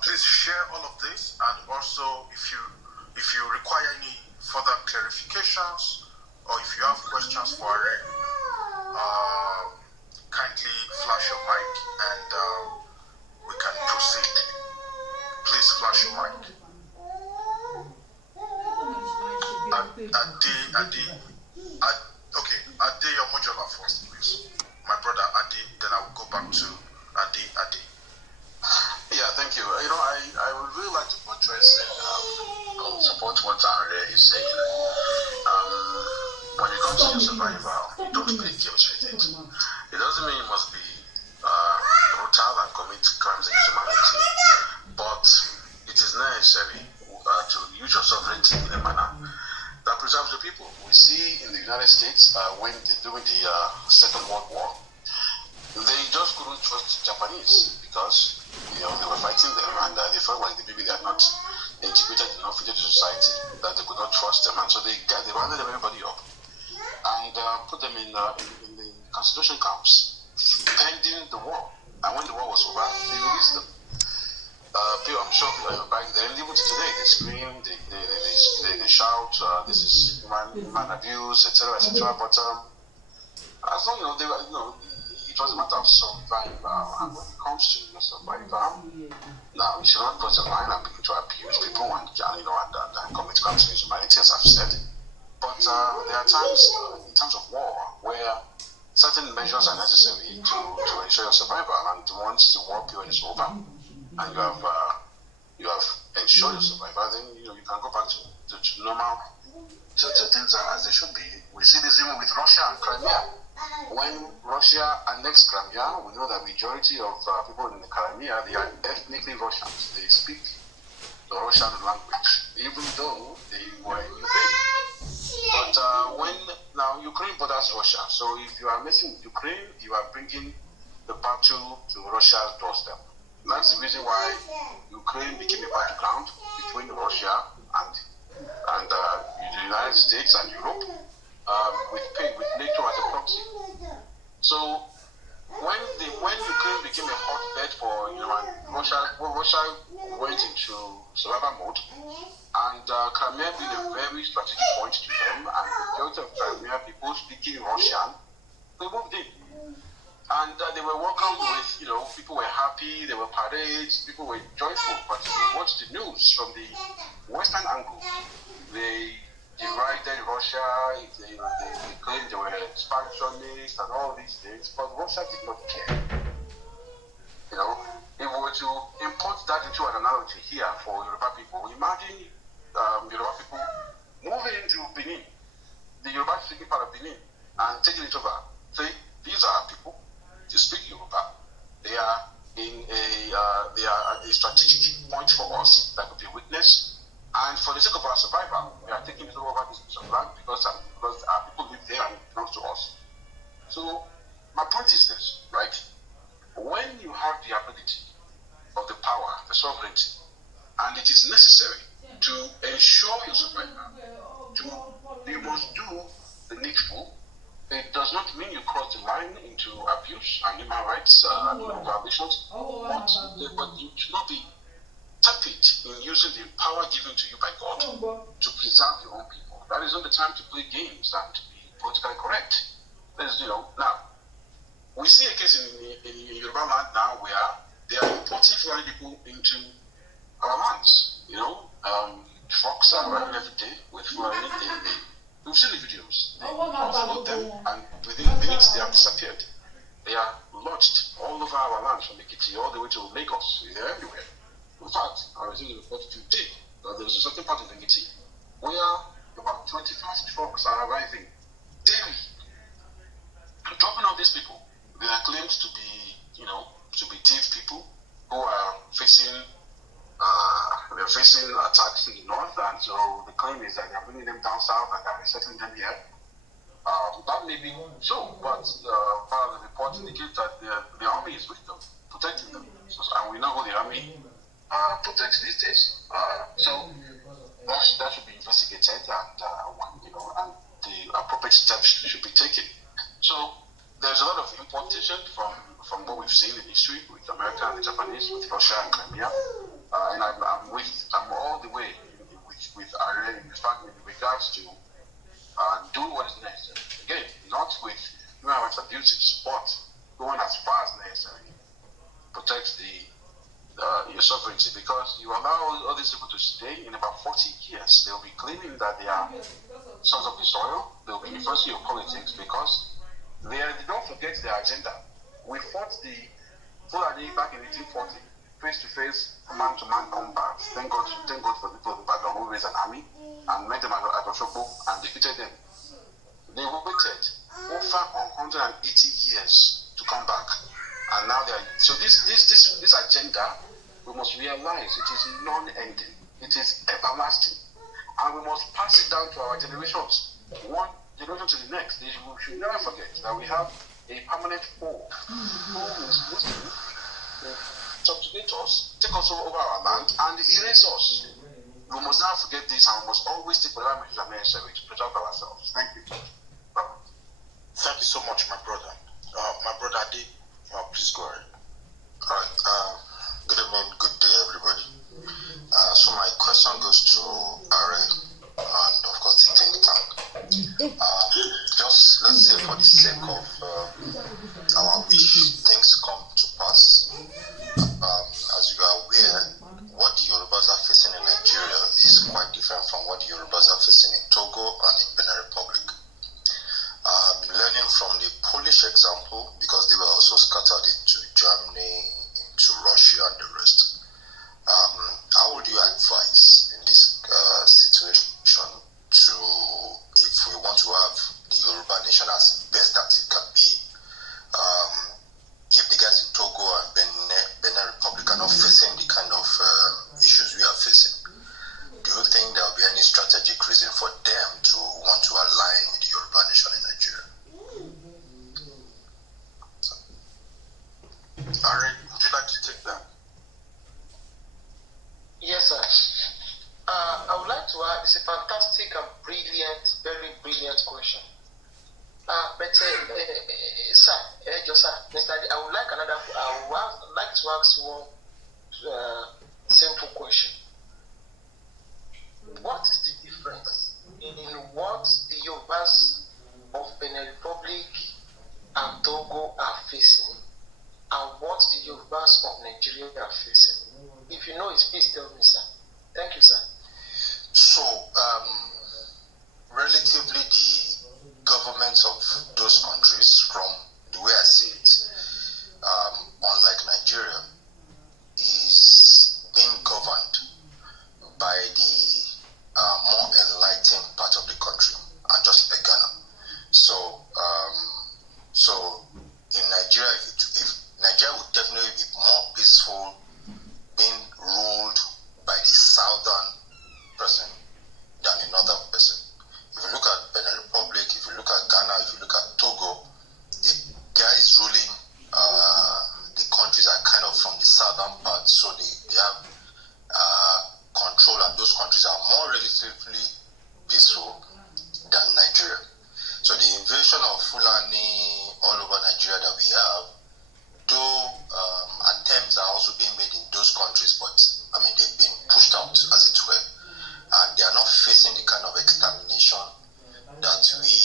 Please share all of this, and also if you require any further clarifications or if you have questions for Are, kindly flash your mic and we can proceed. Please flash your mic. Okay, Ade Omojola first, please. My brother Ade, then I will go back to Ade. Yeah, thank you. I would really like to buttress and support what Are is saying. When it comes to your survival, you don't play games with it. It doesn't mean you must be brutal and commit crimes against humanity, but it is necessary to use your sovereignty in a manner that preserves the people. We see in the United States when during the Second World War, they just couldn't trust Japanese because they were fighting them, and they felt like maybe they are not integrated enough into the society, that they could not trust them, and so they rounded everybody up and put them in the concentration camps pending the war. And when the war was over, they released them. I'm sure back then, even today, they scream, they shout, this is human abuse, etc., etc. But as long they were, it was a matter of survival. And when it comes to survival, now you should not cross the line and begin to abuse people and commit crimes against humanity, as I've said. But there are times in terms of war where certain measures are necessary to ensure your survival. And once the war period is over and you have ensured your survival, then you can go back to normal, to things as they should be. We see this even with Russia and Crimea. When Russia annexed Crimea, we know that majority of people in the Crimea, they are ethnically Russians. They speak the Russian language, even though they were in Ukraine. But now Ukraine borders Russia, so if you are messing with Ukraine, you are bringing the battle to Russia's doorstep. That's the reason why Ukraine became a battleground between Russia and the United States and Europe, with NATO as a proxy. So when Ukraine became a hotbed for Russia went into survival mode, and Crimea being a very strategic point to them, and the majority of Crimea people speaking Russian, they moved in. And they were welcomed with, people were happy, there were parades, people were joyful. But if you watch the news from the Western angle, they derided Russia, they claimed they were expansionists and all these things, but Russia did not care. If we were to import that into an analogy here for Yoruba people, imagine Yoruba people moving into Benin, the Yoruba speaking part of Benin, and taking it over. Say, these are people, they speak Yoruba. They are a strategic point for us that could be witnessed. And for the sake of our survival, we are taking it over this piece of land because our people live there and it belongs to us. So my point is this, right? When you have the ability of the power, the sovereignty, and it is necessary to ensure your survival, you must do the needful. It does not mean you cross the line into abuse and human rights violations, but you should not be tepid in using the power given to you by God to preserve your own people. That is not the time to play games and to be politically correct. Now, we see a case in Yoruba land now where they are importing foreign people into our lands. Trucks are running every day with foreign. We've seen the videos. They offload them, and within minutes they have disappeared. They are lodged all over our land, from Ekiti all the way to Lagos. They're everywhere. In fact, I was in the report today that there was a certain part of Ekiti where about 25 trucks are arriving daily and dropping off these people. They are claimed to be, thief people who are facing attacks in the north, and so the claim is that they are bringing them down south and they are resettling them here. That may be so, but part of the report indicates that the army is with them, protecting them. And we know who the army protect these days. So that should be investigated, and and the appropriate steps should be taken. So there's a lot of importation from what we've seen in history with America and the Japanese, with Russia and Crimea, and I'm all the way with Iran in fact in regards to do what is necessary. Again, not with human rights abuses, but going as far as necessary, protect your sovereignty, because you allow all these people to stay. In about 40 years, they'll be claiming that they are sons of the soil. They'll be influencing your politics because they don't forget their agenda. We fought the Fulani back in 1840, face-to-face, man-to-man combat. Thank God for the people of Ibadan who raised an army and met them at Osogbo and defeated them. They waited over 180 years to come back, and now they are. So this agenda, we must realize it is non-ending. It is everlasting, and we must pass it down to our generations, one generation to the next. We should never forget that we have a permanent foe who is Muslim, who subjugate us, take us over our land, and erase us. We must not forget this, and we must always take whatever measures are necessary to protect ourselves. Thank you. Thank you so much, my brother. My brother Adi, please go ahead. All right. Good evening, good day, everybody. So my question goes to RA and, of course, the think tank. Just let's say for the sake of our wish, things come to pass. As you are aware, what the Yorubas are facing in Nigeria is quite different from what the Yorubas are facing in Togo and in Benin Republic. Learning from the Polish example, because they were also scattered into Germany, into Russia, and the rest. How would you advise in this situation to, if we want to have the Yoruba nation as best as it can be, if the guys in Togo and Benin Republic are not facing the kind of issues we are facing, do you think there will be any strategic reason for them to want to align with the Yoruba nation in Nigeria? Ari, would you like to take that? Yes, sir. I would like to add, it's a fantastic and brilliant, very brilliant question. But sir, Mr. Adi, I would like to ask one simple question. What is the difference in what the Yorubas of Benin Republic and Togo are facing and what the Yorubas of Nigeria are facing? If you know it, please tell me, sir. Thank you, sir. So, relatively the governments of those countries, from the way I see it, unlike Nigeria, is being governed by the more enlightened part of the country, and just like Ghana. So in Nigeria, if Nigeria would definitely be more peaceful, being ruled by the southern person than another person. If you look at Benin Republic, if you look at Ghana, if you look at Togo, the guys ruling the countries are kind of from the southern part, so they have control, and those countries are more relatively peaceful than Nigeria. So the invasion of Fulani all over Nigeria that we have, though attempts are also being made in those countries, but I mean they've been pushed out, as it were, and they are not facing the kind of extermination that we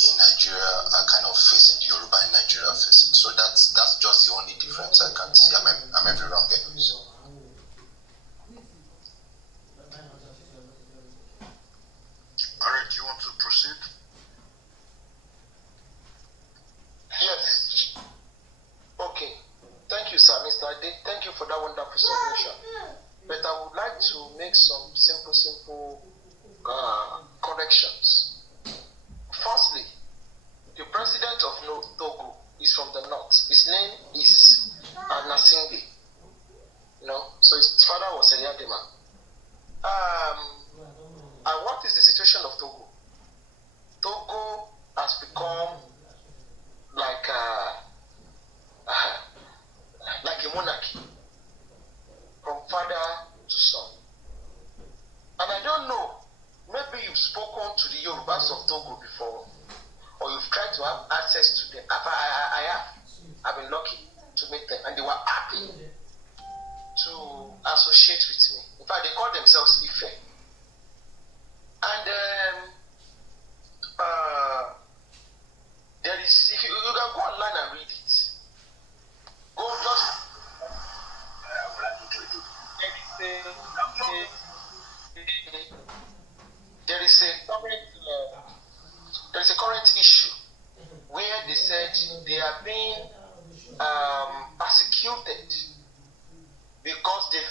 in Nigeria are kind of facing, the Yoruba in Nigeria are facing. So that's just the only difference I can see. I'm every wrong anyways. Alright, do you want to proceed? Yes. Okay. Thank you, sir, Mr. Ade. Thank you for that wonderful submission. But I would like to make some simple corrections. Firstly, the president of Togo is from the north. His name is Nasingi. So his father was a Yadima. And what is the situation of Togo? Togo has become like a monarchy, from father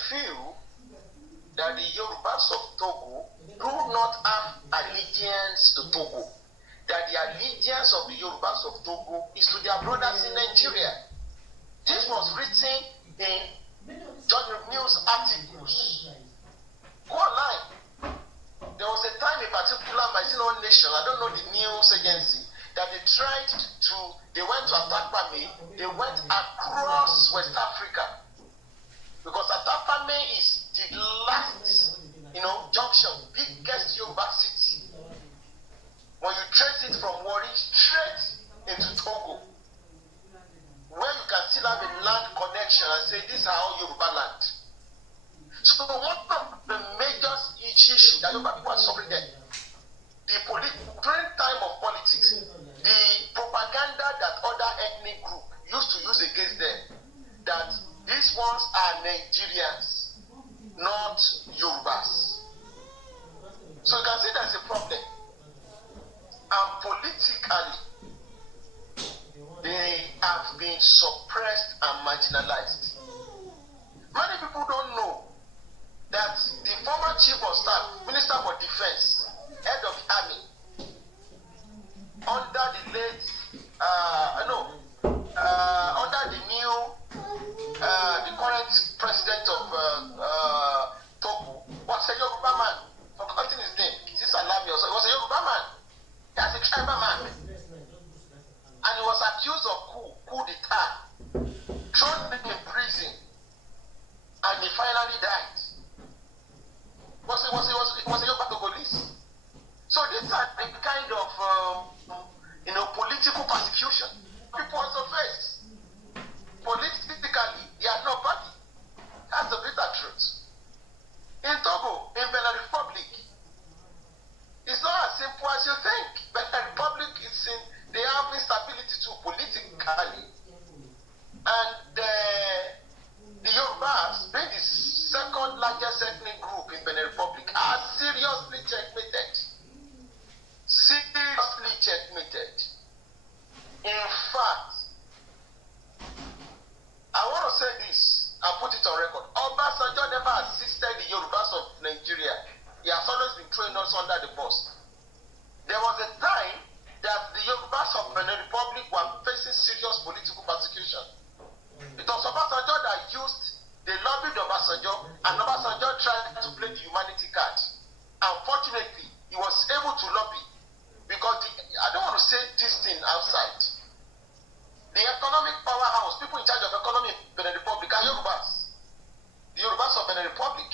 feel that the Yorubas of Togo do not have allegiance to Togo. That the allegiance of the Yorubas of Togo is to their brothers in Nigeria. This was written in John News articles. Go online. There was a time a particular Marginal Nation, I don't know the news agency, that they went to Atapame, they went across West Africa. Because Atapame is the last, junction, biggest Yoruba city. When you trace it from Warri straight into Togo, where you can still have a land connection and say, this is our Yoruba land. So one of the major issues that Yoruba people are suffering there, during time of politics, the propaganda that other ethnic group used to use against them, that these ones are Nigerians, not Yorubas. So you can see there's a problem. And politically, they have been suppressed and marginalized. Many people don't know that the former chief of staff, Minister for Defense, head of the army, under the late, under the new, the current president of Togo, was a Yoruba man. Forgotten his name. This Alami also. He was a Yoruba man. He was a tribal man. And he was accused of coup d'etat, thrown in prison, and he finally died. Was a Yoruba Togolese. So these are the kind of political persecution people also face. Politically, they are not party. That's the bitter truth. In Togo, in Benin Republic, it's not as simple as you think. Benin Republic they have instability too politically. And the Yorubas, being the second largest ethnic group in Benin Republic, are seriously checkmated. Seriously checkmated. In fact, I want to say this and put it on record. Obasanjo never assisted the Yorubas of Nigeria. He has always been throwing us under the bus. There was a time that the Yorubas of Benin Republic were facing serious political persecution. It was Obasanjo that they lobbied Obasanjo, and Obasanjo tried to play the humanity card. Unfortunately, he was able to lobby because I don't want to say this thing outside. The economic powerhouse, people in charge of economy in Benin Republic are Yorubas. The Yorubas of Benin Republic.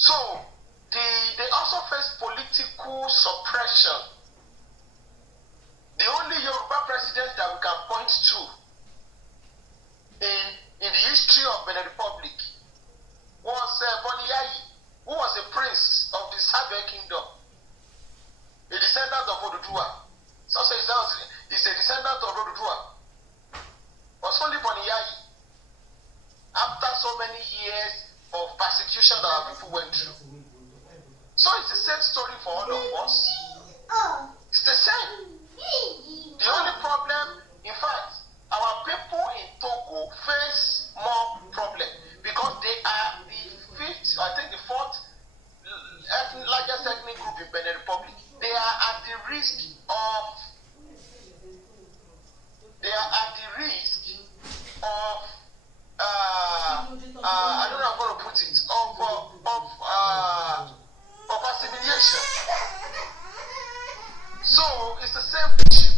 So, they also face political suppression. The only Yoruba president that we can point to in the history of Benin Republic was Boniyayi, who was a prince of the Sabe Kingdom, a descendant of Oduduwa. So he's a descendant of Oduduwa. Was only Boniyayi. After so many years of persecution that our people went through. So it's the same story for all of us. It's the same. The only problem, in fact, our people in Togo face more problem because they are the fourth largest ethnic group in Benin Republic. They are at the risk of I don't know how I'm going to put it, of assimilation. So it's the same issue.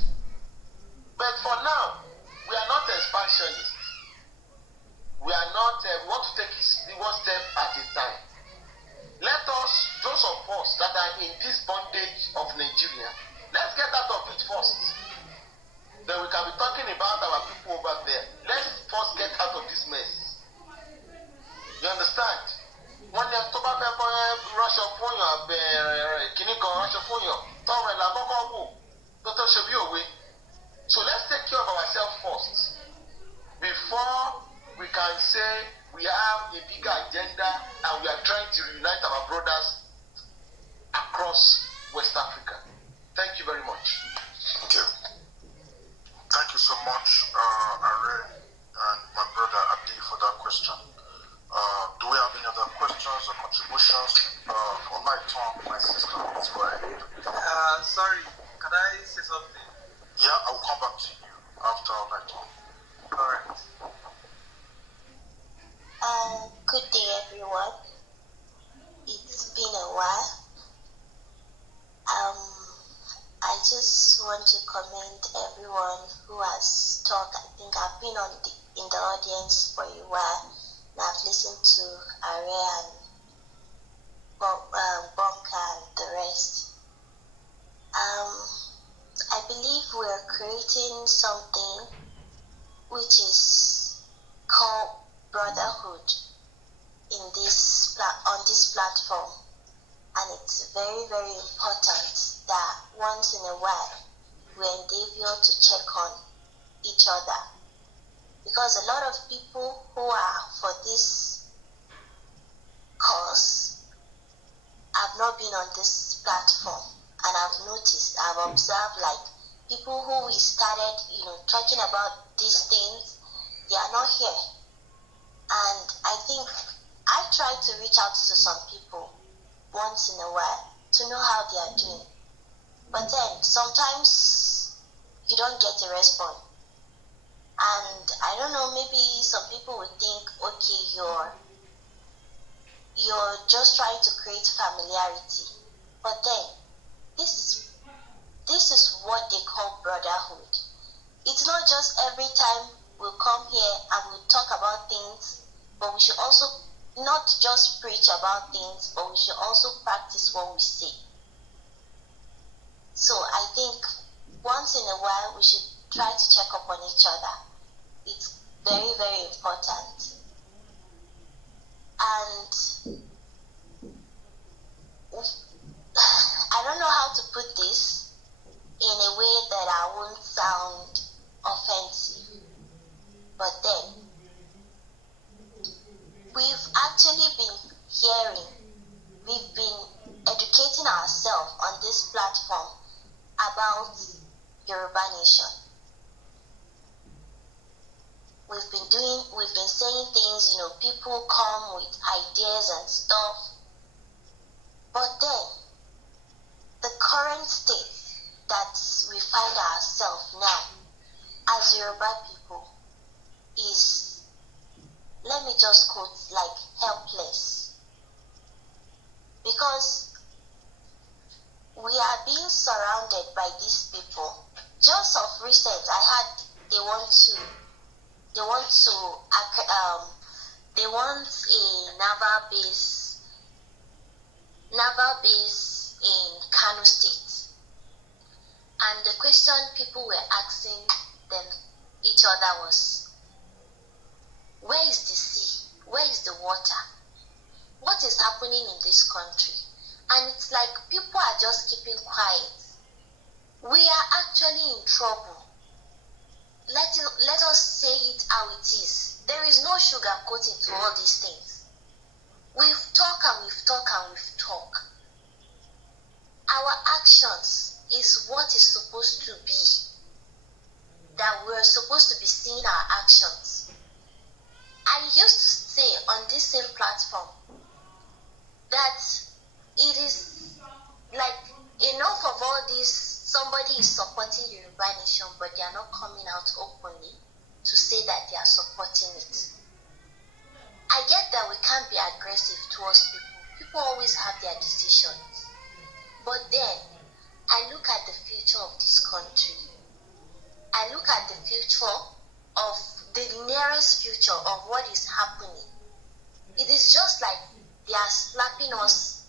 But for now, we are not expansionists. We are not, we want to take it one step at a time. Let us, those of us that are in this bondage of Nigeria, let's get out of it first. Then we can be talking about our people over there. Let's first get out of this mess. You understand? When you talk about Russia for you, Russia for you, so let's take care of ourselves first before we can say we have a bigger agenda and we are trying to reunite our brothers across West Africa. Thank you very much. Thank you. Thank you so much, Are and my brother Adi, for that question. questions or contributions on my tongue, my sister, please go ahead. Sorry, can I say something? Yeah, I will come back to you after my tongue. Alright. Good day, everyone. It's been a while. I just want to commend everyone who has talked. I think I've been in the audience for a while, and I've listened to Are and Bonka and the rest. I believe we're creating something which is called brotherhood on this platform, and it's very, very important that once in a while we endeavor to check on each other, because a lot of people who are for this cause have not been on this platform, and I've observed like people who we started talking about these things, they are not here. And I think I try to reach out to some people once in a while to know how they are doing. But then sometimes you don't get a response. And I don't know, maybe some people would think, okay, you're just trying to create familiarity. But then this is what they call brotherhood. It's not just every time we'll come here and we'll talk about things, but we should also not just preach about things, but we should also practice what we say. So I think once in a while we should try to check up on each other. It's very, very important. And I don't know how to put this in a way that I won't sound offensive, but then we've actually been we've been educating ourselves on this platform about Yoruba Nation. We've been saying things, people come with ideas and stuff, but then the current state that we find ourselves now as Yoruba people is, let me just quote, like helpless. Because we are being surrounded by these people. Just of recent, I heard they want a naval base in Kano State. And the question people were asking each other was, where is the sea? Where is the water? What is happening in this country? And it's like people are just keeping quiet. We are actually in trouble. Let us say it how it is. There is no sugarcoating to all these things. We've talked and we've talked and we've talked. Our actions is what is supposed to be. That we're supposed to be seeing our actions. I used to say on this same platform that it is like enough of all this. Somebody is supporting Yoruba Nation, but they are not coming out openly to say that they are supporting it. I get that we can't be aggressive towards people. People always have their decisions. But then, I look at the future of this country. I look at the future of the nearest future of what is happening. It is just like they are slapping us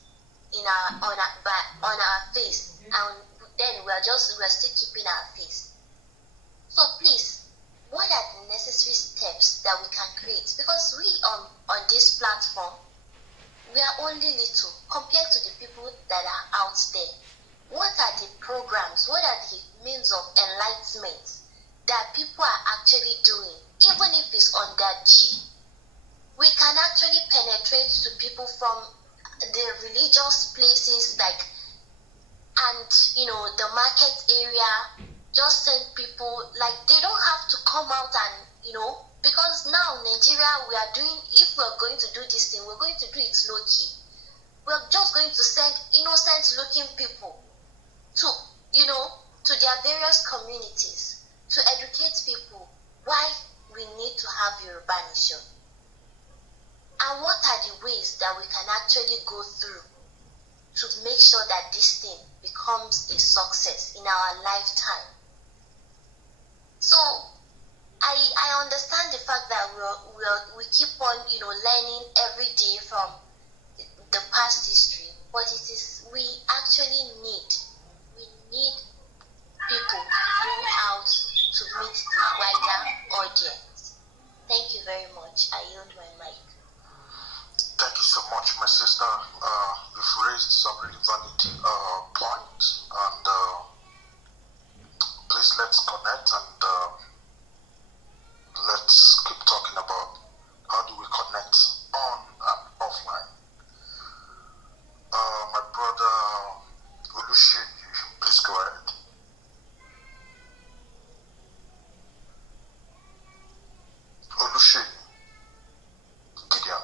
on our face, and then we're still keeping our face. So please, what are the necessary steps that we can create? Because we on this platform, we are only little compared to the people that are out there. What are the programs? What are the means of enlightenment that people are actually doing? Even if it's on that G, we can actually penetrate to people from the religious places, and the market area. Just send people, like, they don't have to come out and Because now Nigeria, we are doing, if we're going to do this thing, we're going to do it low key. We're just going to send innocent looking people to, to their various communities to educate people why we need to have Yoruba Nation. And what are the ways that we can actually go through to make sure that this thing becomes a success in our lifetime? So I understand the fact that we keep on, learning every day from the past history, but we actually need people to go out to meet the wider audience. Thank you very much. I yield my mic. Thank you so much, my sister. You've raised some really valid points, and please let's connect and let's keep talking about how do we connect on and offline. My brother Oluseyi, please go ahead. Oluseyi Gideon.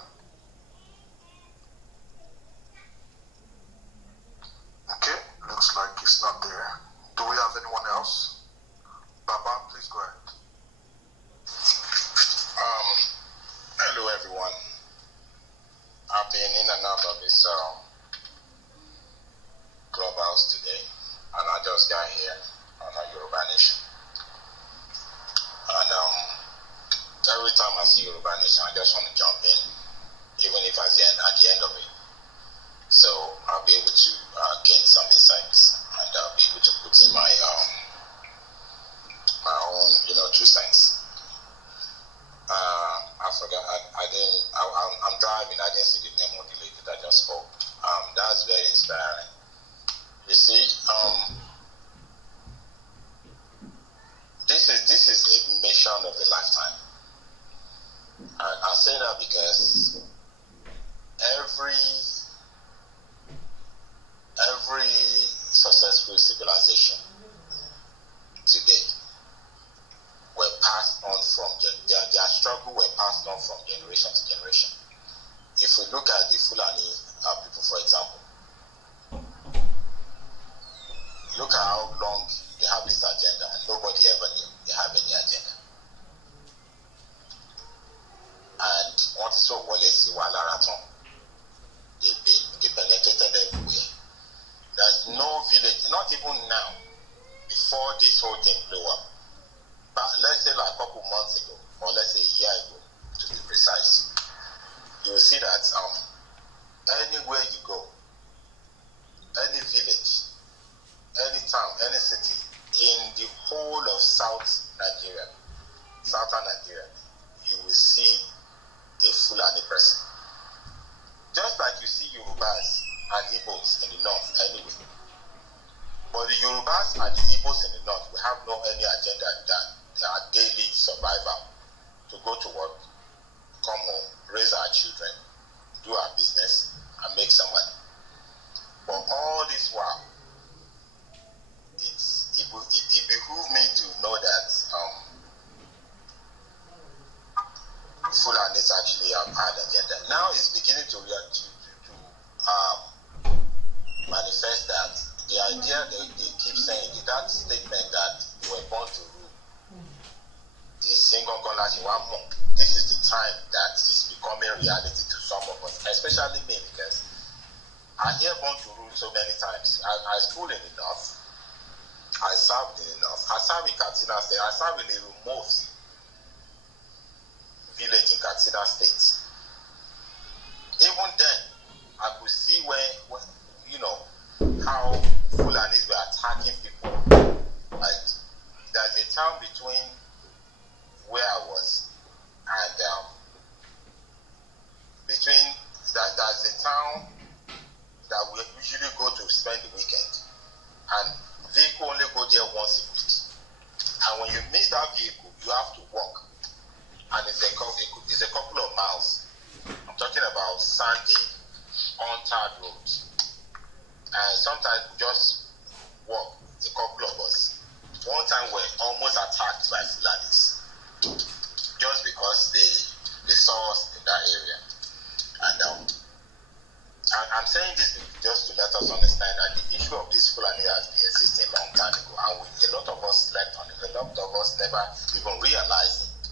Okay, looks like it's not there. Do we have anyone else? Baba, please go ahead. Hello everyone. I've been in and out of this clubhouse today, and I just got here on a Yoruba Nation. And every time I see Yoruba Nation, I just want to jump in, even if at the end of it. So I'll be able to gain some insights, and I'll be able to put in my own, 2 cents. I forgot. I'm driving. I didn't see the name of the lady that just spoke. That's very inspiring. You see, this is a mission of a lifetime. And I say that because every successful civilization today were passed on from their struggle were passed on from generation to generation. If we look at the Fulani people, for example, look at how long they have this agenda, and nobody ever knew they have any agenda. And what is so they penetrated everywhere. There's no village, not even now, before this whole thing blew up. But let's say like a couple months ago, or let's say a year ago, to be precise, you will see that anywhere you go, any village, any town, any city, in the whole of southern Nigeria, you will see a Fulani person. Just like you see Yorubas and Igbos in the north anyway. But the Yorubas and the Igbos in the north, we have no any agenda than our daily survival. To go to work, come home, raise our children, do our business, and make some money. But all this while, it behooves me to know that Fulanis actually have had agenda. Now it's beginning to manifest that the idea they keep saying, that statement that you were born to rule is single color. This is the time that is becoming reality to some of us, especially me, because I hear born to rule so many times. I school in the north, I served in the north, I served in Katsina State, I served in a remote village in Katsina State. Even then, I could see how Fulanis were attacking people. Like, there's a town between where I was and there's a town that we usually go to spend the weekend, and vehicle only go there once a week. And when you miss that vehicle, you have to walk, and it's a couple of miles. I'm talking about sandy, untarred roads, and sometimes just walk, a couple of us. One time we're almost attacked by Fulanis. just because they saw us in that area. And I'm saying this just to let us understand that the issue of this Fulani has been existing a long time ago, and a lot of us slept on it. A lot of us never even realized it.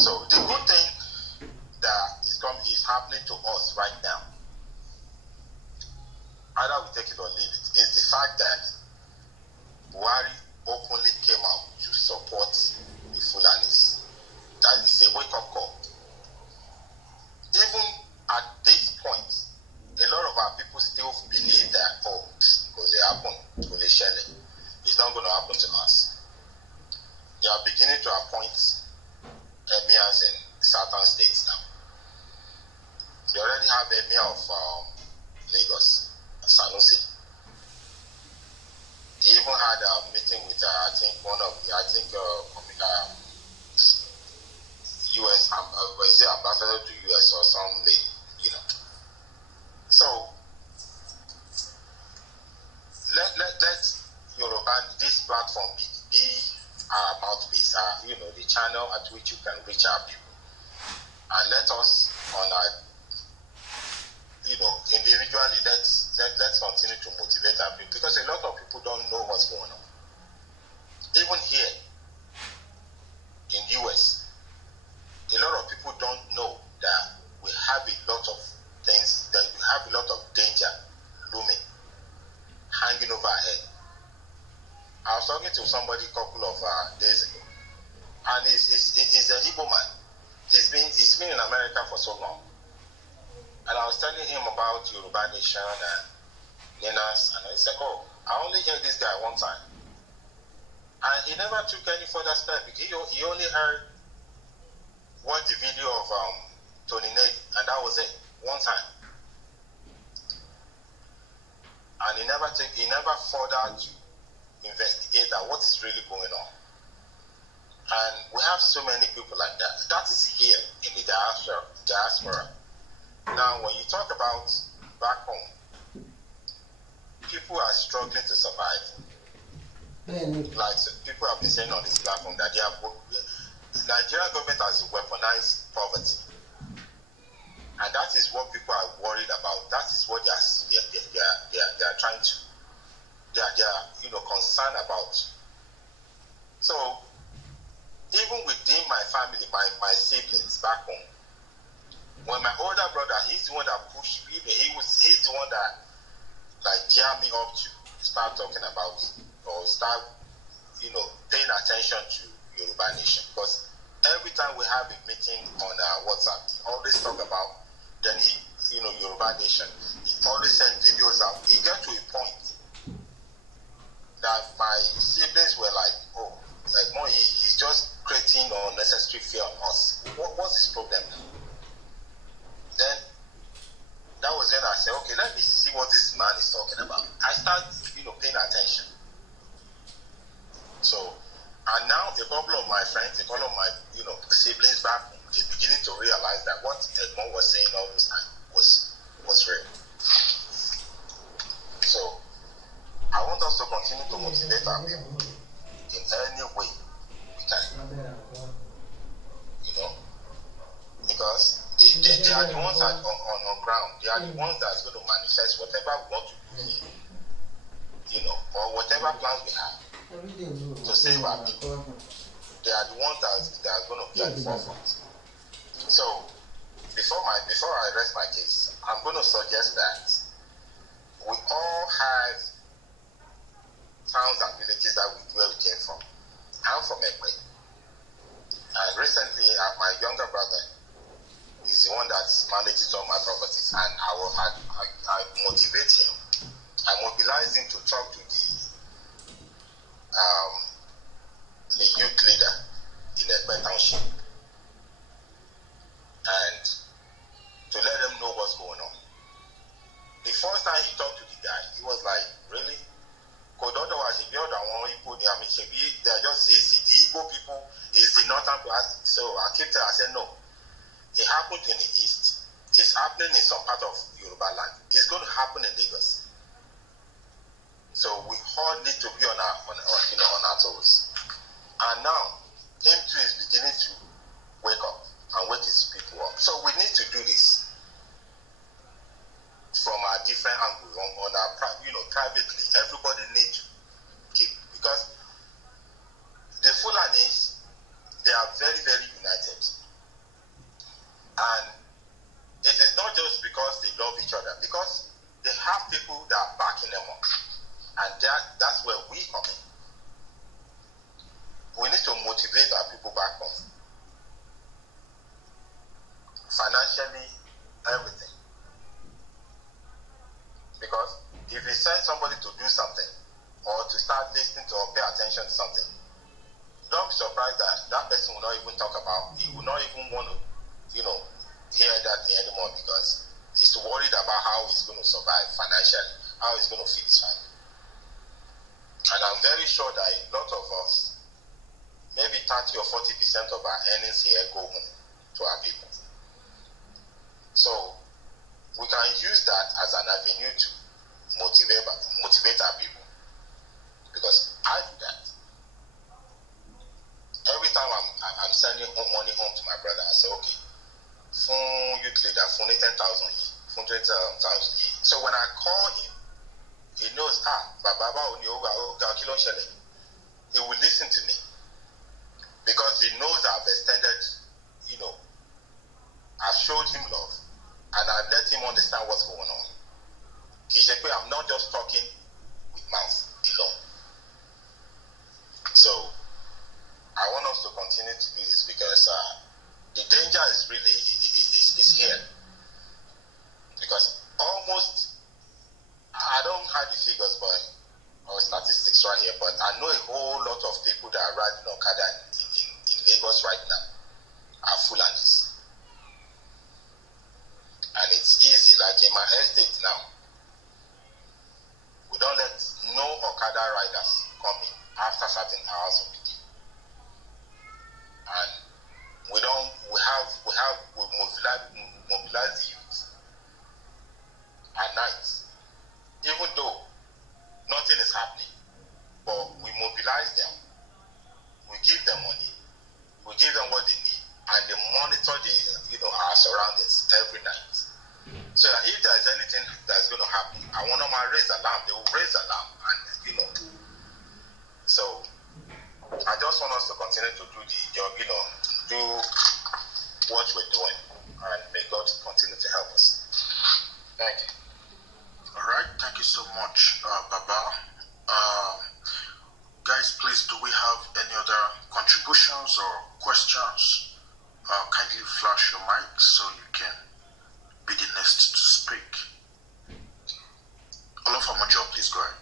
So the good thing that is happening to us right now, either we take it or leave it, is the fact that Buhari openly came out to support the Fulanis. That is a wake-up call. Even at this point, a lot of our people still believe that, it's not going to happen to us. They are beginning to appoint emirs in certain states now. They already have emir of Lagos, Sanusi. He even had a meeting with, US, is it ambassador to US or some lady, So, let Yoruba, this platform be our mouthpiece, the channel at which you can reach our people. And let us, on our, individually, let's continue to motivate our people, because a lot of people don't know what's going on. Even here in US, a lot of people don't know that we have a lot of things, that we have a lot of danger looming, hanging over our head. I was talking to somebody a couple of days ago, and he's an Igbo man. He's been in America for so long. And I was telling him about Yoruba Nation and Nenas, and he said, I only heard this guy one time. And he never took any further step. He only heard watched the video of Tony Nate, and that was it, one time. And he never further to investigate that what is really going on. And we have so many people like that. That is here in the diaspora. Now, when you talk about back home, people are struggling to survive. Like people have been saying on this platform that the Nigerian government has weaponized poverty, and that is what people are worried about. That is what they are trying to, they are concerned about. So even within my family, my siblings back home, when my older brother, he's the one that pushed me, he's the one that jammed me up to start talking about, or start paying attention to Yoruba Nation, because every time we have a meeting on WhatsApp, he always talk about Yoruba Nation. He always send videos out. He got to a point that my siblings were like, he's just creating unnecessary fear on us. What's his problem now? Then that was when I said, okay, let me see what this man is talking about. I start paying attention. So, and now a couple of my friends, a couple of my siblings back home, they're beginning to realize that what Edmond was saying all this time was real. So I want us to continue to motivate our people in any way we can. Because they are the ones that on ground. They are the ones that's going to manifest whatever we want to do here, or whatever plans we have to save our people. They are the ones that are going to be at the forefront. So, before I rest my case, I'm going to suggest that we all have towns and villages where we came from. I'm from Ekwe, and recently my younger brother is the one that manages all my properties, and I motivate him. I mobilize him to talk to the youth leader in Ekwe Township, and to let them know what's going on. The first time he talked to the guy, he was like, really? Because otherwise, if you're the one people, they're just the Igbo people, is the northern part. So I kept I said, no. It happened in the east. It's happening in some part of Yoruba land. It's going to happen in Lagos. So we all need to be on our toes. And now, him too is beginning to wake up and wake his people up. So we need to do this from our different angles on our, privately. Everybody needs to keep, because the Fulanis, they are very, very united. And it is not just because they love each other, because they have people that are backing them up. And that's where we come in. We need to motivate our people back home. Financially, everything. Because if you send somebody to do something, or to start listening to or pay attention to something, don't be surprised that that person will not even talk about, he will not even want to, hear that anymore, because he's worried about how he's going to survive financially, how he's going to feed his family. And I'm very sure that a lot of us, maybe 30 or 40% of our earnings here go home to our people. So we can use that as an avenue to motivate our people. Because I do that. Every time I'm sending money home to my brother, I say, okay, phone youth leader, phone 10,000 phone 20,000. So when I call him, he knows, he will listen to me. Because he knows I've extended, I've showed him love, and I've let him understand what's going on. I'm not just talking with mouth alone. So I want us to continue to do this, because the danger is really is here. Because almost, I don't have the figures, or statistics right here, but I know a whole lot of people that are riding Okada in Lagos right now are Fulanis. And it's easy, like in my estate now, we don't let no Okada riders come in after certain hours of the day. And we mobilize the youth at night, even though nothing is happening, but we mobilize them, we give them money, we give them what they need, and they monitor our surroundings every night. So that if there's anything that's going to happen, I want them to raise alarm, they will raise alarm, and so I just want us to continue to do the job, do what we're doing, and may God continue to help us. Thank you. All right, thank you so much, Baba. Guys, please, do we have any other contributions or questions? Kindly flash your mic so you can be the next to speak. Olofamojo, please go ahead.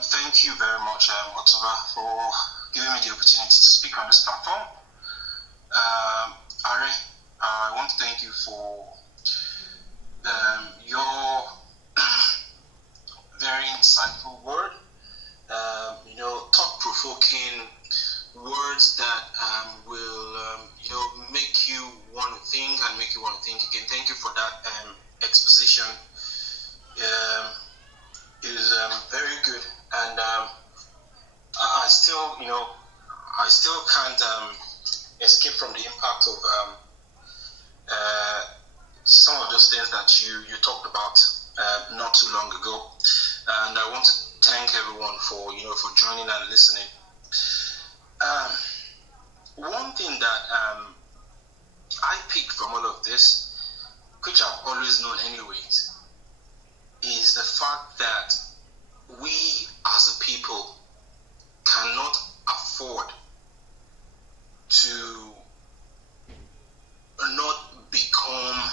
Thank you very much, Otuba, for giving me the opportunity to speak on this platform. Ari, I want to thank you for your very insightful word, thought-provoking words that will, make you want to think and make you want to think again. Thank you for that exposition. It is very good, and I still can't escape from the impact of some of those things that you talked about not too long ago. And I want to thank everyone for joining and listening. One thing that I picked from all of this, which I've always known anyways, is the fact that we as a people cannot afford to not become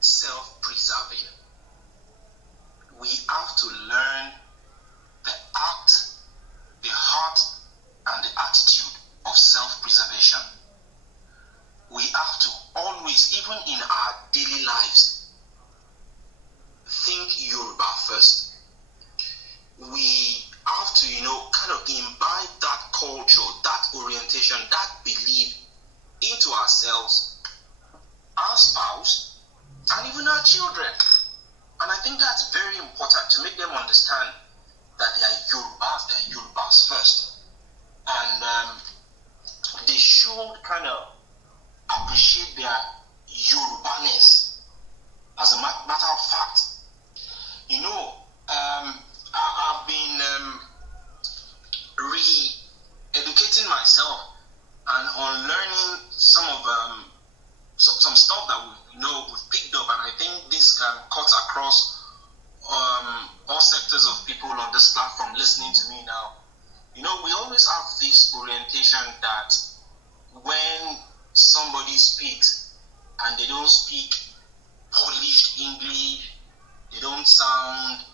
self-preserving. We have to learn the art, the heart, and the attitude of self-preservation. We have to always, even in our daily lives, think Yoruba first. We have to, kind of imbibe that culture, that orientation, that belief into ourselves, our spouse, and even our children. And I think that's very important to make them understand that they are Yorubas first. And they should should kind of appreciate their Yorubaness. As a matter of fact, you know, I've been re-educating myself and on learning some of some stuff that we've picked up, and I think this cuts across all sectors of people on this platform listening to me now. You know, we always have this orientation that when somebody speaks and they don't speak polished English, they don't sound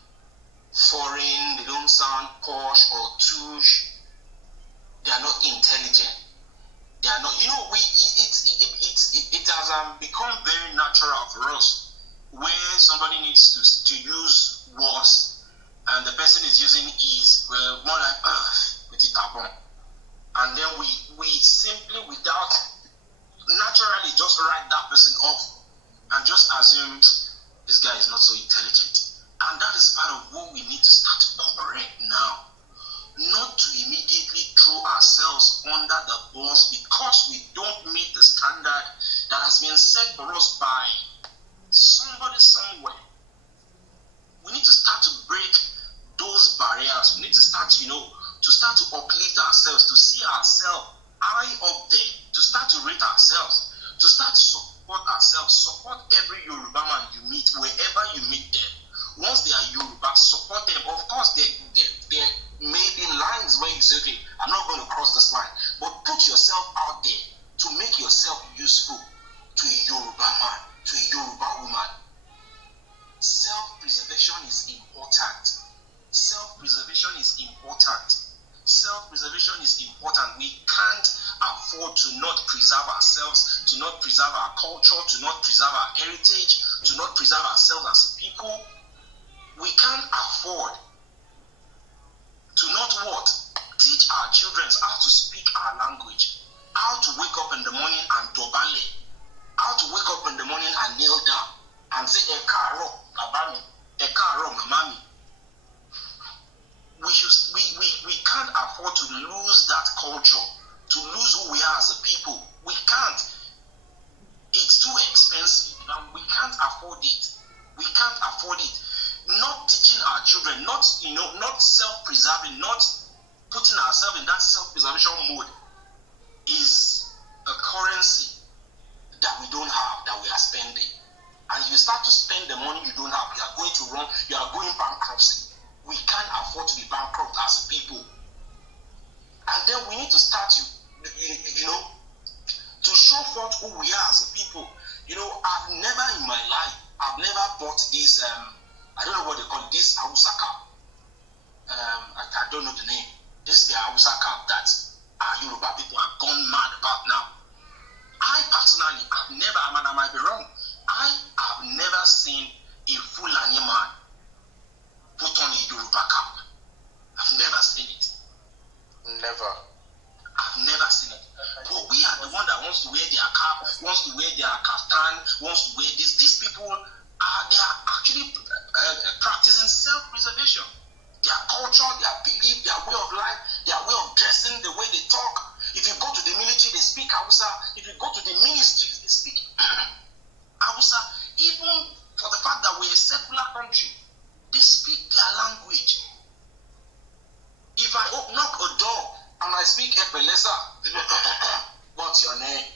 foreign, they don't sound posh or touche, they are not intelligent. They are not, you know, it has become very natural for us where somebody needs to use was and the person is using is, well, more like with it upon. And then we simply, without naturally, just write that person off and just assume this guy is not so intelligent. And that is part of what we need to start to correct now. Not to immediately throw ourselves under the bus because we don't meet the standard that has been set for us by somebody somewhere. We need to start to break those barriers. We need to start, to uplift ourselves, to see ourselves high up there, to start to rate ourselves, to start to support ourselves, support every Yoruba man you meet, wherever you meet them. Once they are Yoruba, support them. Of course, there may be lines where you say, okay, I'm not going to cross this line, but put yourself out there to make yourself useful to a Yoruba man, to a Yoruba woman. Self-preservation is important. Self-preservation is important. Self-preservation is important. We can't afford to not preserve ourselves, to not preserve our culture, to not preserve our heritage, to not preserve ourselves as a people. We can't afford to not what? Teach our children how to speak our language, how to wake up in the morning and dobale, how to wake up in the morning and kneel down and say, Ekaro, Babami, Ekaro, Mamami. We can't afford to lose that culture, to lose who we are as a people. We can't. It's too expensive and we can't afford it. We can't afford it. Not teaching our children, not self-preserving, not putting ourselves in that self-preservation mode is a currency that we don't have, that we are spending. And you start to spend the money you don't have, you are going to run, you are going bankruptcy. We can't afford to be bankrupt as a people. And then we need to start to show forth who we are as a people. I've never in my life, I've never bought this, I don't know what they call it, this Hausa cap. I don't know the name. This is the Hausa cap that our Yoruba people have gone mad about now. I personally, I might be wrong, I have never seen a Fulani man put on a Yoruba cap. I've never seen it. Never. I've never seen it. But we are the one that wants to wear their cap, wants to wear their kaftan, wants to wear this. These people they are actually practicing self-preservation. Their culture, their belief, their way of life, their way of dressing, the way they talk. If you go to the military, they speak Hausa. If you go to the ministries, they speak Hausa. Even for the fact that we're a secular country, they speak their language. If I knock a door and I speak Epelesa, what's your name?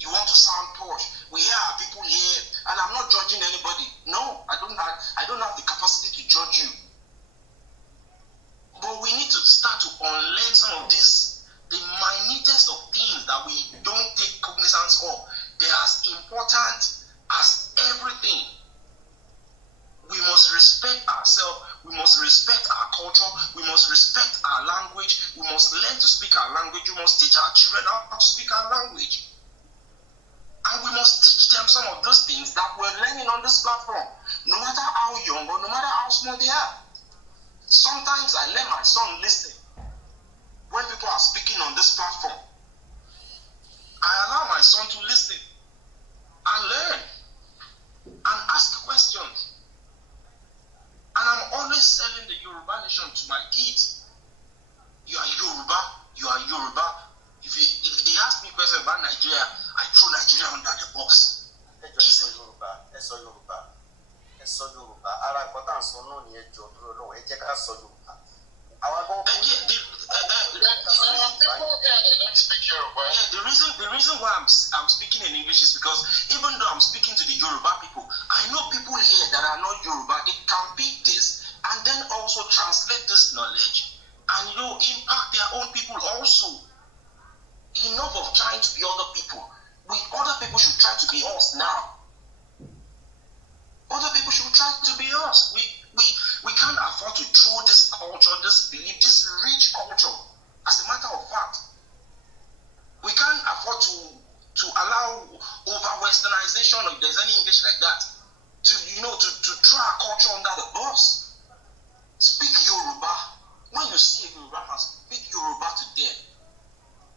You want to sound posh. We have people here, and I'm not judging anybody. No, I don't have the capacity to judge you. But we need to start to unlearn some of this, the minutest of things that we don't take cognizance of. They're as important as everything. We must respect ourselves. We must respect our culture. We must respect our language. We must learn to speak our language. We must teach our children how to speak our language. And we must teach them some of those things that we're learning on this platform, no matter how young or no matter how small they are. Sometimes I let my son listen when people are speaking on this platform. I allow my son to listen and learn and ask questions. And I'm always selling the Yoruba nation to my kids. You are Yoruba, you are Yoruba. If they ask me questions, The reason why I'm speaking in English is because even though I'm speaking to the Yoruba people, I know people here that are not Yoruba, they can pick this and then also translate this knowledge and impact their own people also. Enough of trying to be other people. Other people should try to be us now. Other people should try to be us. We can't afford to throw this culture, this belief, this rich culture. As a matter of fact, we can't afford to allow over-westernization, or if there's any English like that, to throw our culture under the bus. Speak Yoruba. When you see a Yoruba man, speak Yoruba to them.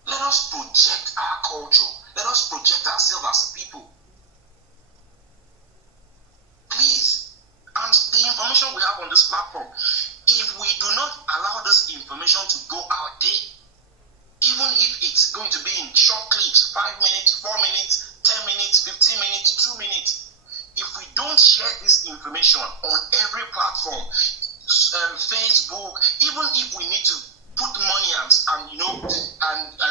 Let us project our culture. Let us project ourselves as a people. Please. And the information we have on this platform, if we do not allow this information to go out there, even if it's going to be in short clips, 5 minutes, 4 minutes, 10 minutes, 15 minutes, 2 minutes, if we don't share this information on every platform, Facebook, even if we need to put money and I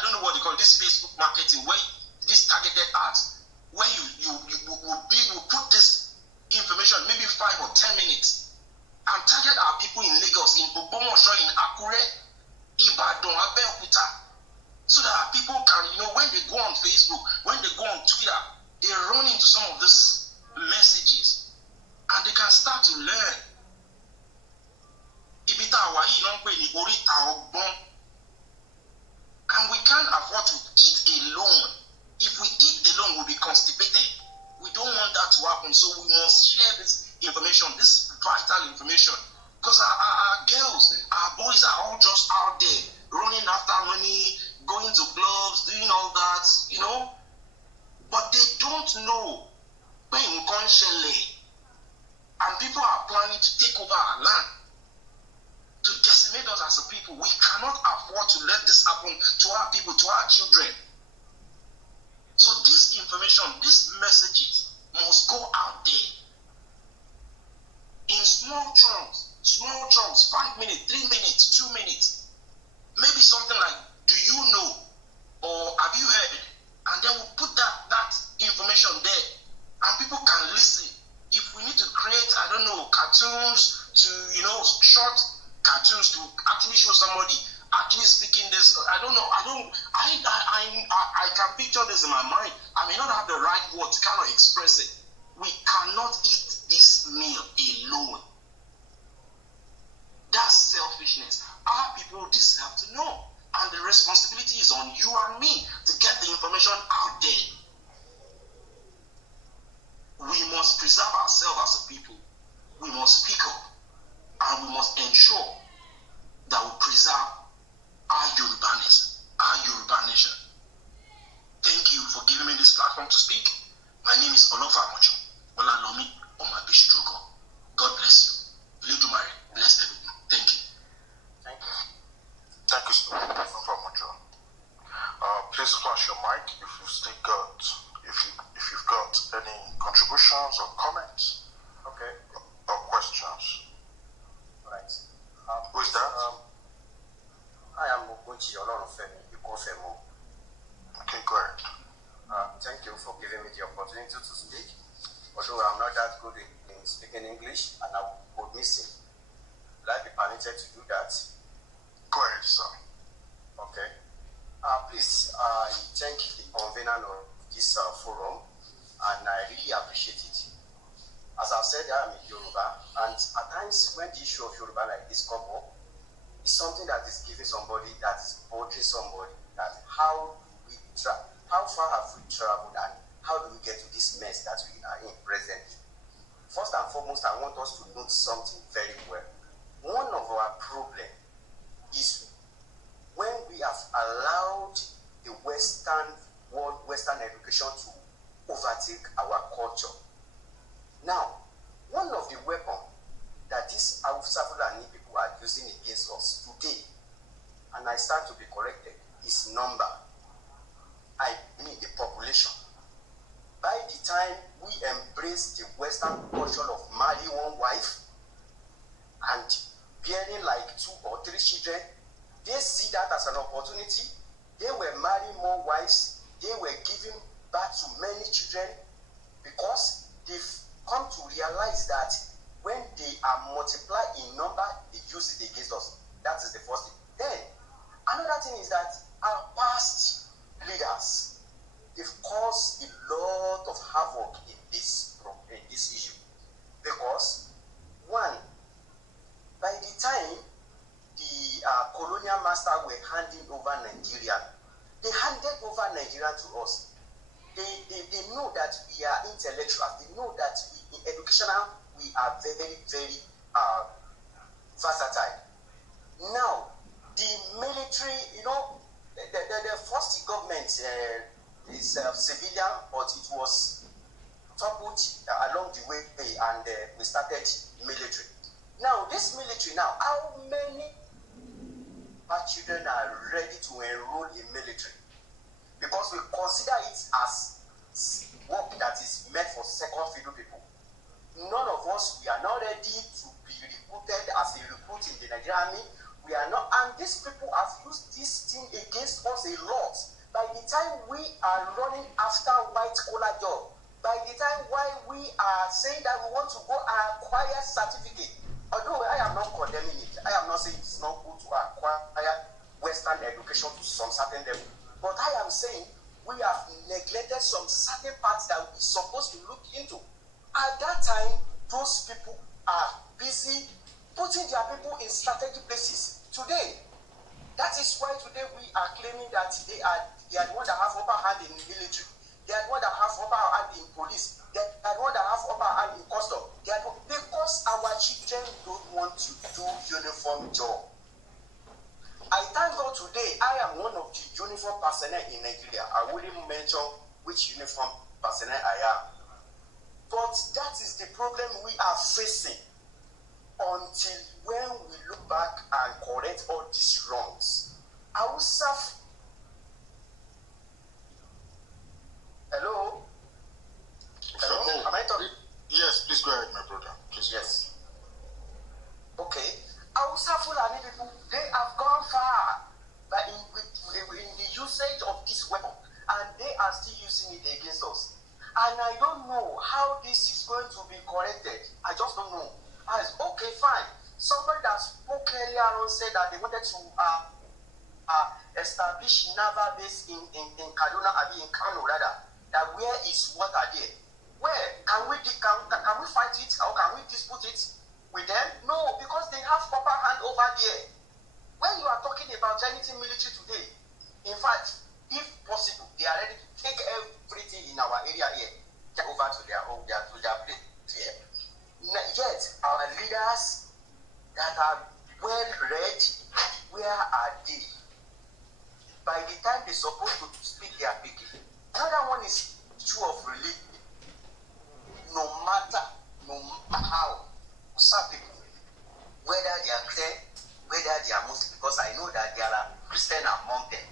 don't know what they call this Facebook marketing, where this targeted ads, where you will put this information maybe 5 or 10 minutes and target our people in Lagos, in Ogbomoso, in Akure, Ibadan, Abeokuta, so that our people can, when they go on Facebook, when they go on Twitter, they run into some of these messages and they can start to learn. And we can't afford to eat alone. If we eat alone, we'll be constipated. We don't want that to happen, so we must share this information, this vital information. Because our girls, our boys are all just out there running after money, going to clubs, doing all that, But they don't know when in Konshele. And people are planning to take over our land, to decimate us as a people. We cannot afford to let this happen to our people, to our children. So this information, these messages must go out there in small chunks, 5 minutes, 3 minutes, 2 minutes. Maybe something like, do you know, or have you heard? And then we'll put that information there and people can listen. If we need to create, cartoons to, short cartoons to actually show somebody actually speaking this, I can picture this in my mind. I may not have the right word to kind of express it. We cannot eat this meal alone. That's selfishness. Our people deserve to know. And the responsibility is on you and me to get the information out there. We must preserve ourselves as a people. We must speak up. And we must ensure that we preserve our Yorubaness, our Yoruba nation. Thank you for giving me this platform to speak. My name is Olofamojo Olalomi Omabishugo. God bless you. Lidumare, bless everyone. Thank you. Thank you. Thank you, sir. Olofamojo. Please flash your mic if you've still got, if you've got any contributions or comments. Okay. Or questions. Right. Who is that? I am Ogunji Olorunfemi Ikofemo. Okay, go ahead. Thank you for giving me the opportunity to speak. Although I'm not that good in speaking English and I would miss it. Will I be permitted to do that? Go ahead, sir. Okay. Please, I thank the convener of this forum and I really appreciate it. As I've said, I am a Yoruba, and at times when the issue of Yoruba like this come up, it's something that is giving somebody, that is bothering somebody, that how far have we traveled and how do we get to this mess that we are in presently? First and foremost, I want us to note something very well. One of our problems is when we have allowed the Western world, Western education to overtake our culture. Now, one of the weapons that these Hausa Fulani people are using against us today, and I start to be corrected, is number. I mean the population. By the time we embrace the Western culture of marry one wife, and bearing like 2 or 3 children, they see that as an opportunity. They were marrying more wives. They were giving birth to many children because they've come to realize that when they are multiplied in number, they use it against us. That is the first thing. Then, another thing is that our past leaders, they've caused a lot of havoc in this issue. Because, one, by the time the colonial master were handing over Nigeria, they handed over Nigeria to us. They know that we are intellectuals. They know that in educational, we are very, very versatile. Now, the military, the first government is civilian, but it was toppled along the way, and we started military. Now, this military now, how many our children are ready to enroll in military? Because we consider it as work that is meant for second fiddle people. None of us, we are not ready to be recruited as a recruit in the Nigerian army. We are not, and these people have used this thing against us a lot. By the time we are running after white collar job, by the time while we are saying that we want to go and acquire certificate, although I am not condemning it, I am not saying it's not good to acquire Western education to some certain level, but I am saying we have neglected some certain parts that we're supposed to look into. At that time, those people are busy putting their people in strategic places. Today, that is why today we are claiming that they are the one that have upper hand in the military. They are the one that have upper hand in police. They are the one that have upper hand in custom. Because our children don't want to do uniform job. I thank God today I am one of the uniform personnel in Nigeria. I wouldn't mention which uniform personnel I am. But that is the problem we are facing until when we look back and correct all these wrongs. I will serve. Hello? Hello? Am I talking? Yes, please go ahead, my brother. Please. Yes. Okay. Hausa Fulani people, they have gone far in the usage of this weapon, and they are still using it against us. And I don't know how this is going to be corrected. I just don't know. Okay, fine. Somebody that spoke earlier on said that they wanted to establish naval base in Kaduna, in Kano rather. That where is water there? Where can we fight it, or can we dispute it with them? No, because they have upper hand over there. When you are talking about anything military today, in fact, if possible, they are ready to take everything in our area here, get over to their place here. Yet our leaders that are well read, where are they? By the time they're supposed to speak, they are speaking. Another one is issue of religion. No matter how, some people, whether they are Christian, whether they are Muslim, because I know that there are Christians among them.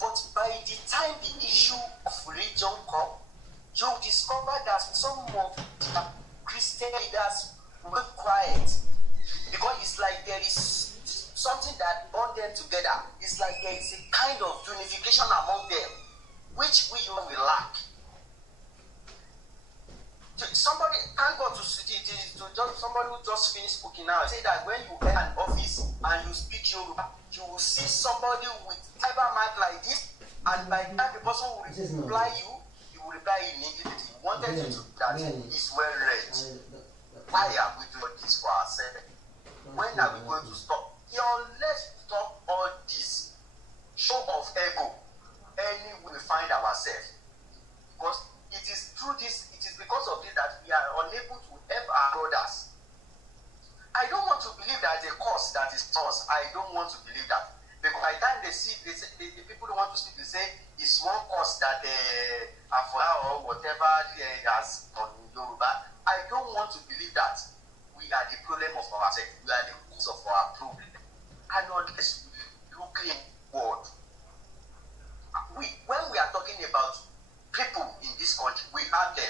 But by the time the issue of religion comes, you discover that some of the Christian leaders were quiet. Because it's like there is something that bonds them together. It's like there is a kind of unification among them, which we will lack. Somebody can't go to somebody who just finished speaking now say that when you enter an office and you speak Yoruba, you will see somebody with cyber mic like this, and by the time the person will reply you will reply in English. He wanted you to that is well read. Why are we doing this for ourselves? When are we going to stop? Let's stop all this show of ego anywhere we find ourselves. Because it is through this, it is because of this that we are unable to help our brothers. I don't want to believe that the cause that is us. I don't want to believe that. Because by the time they see, the people don't want to speak, they say it's one cause that Afora or whatever has on Yoruba. I don't want to believe that we are the problem of ourselves. We are the cause of our problem. And unless we look inward, when we are talking about people in this country, we have them.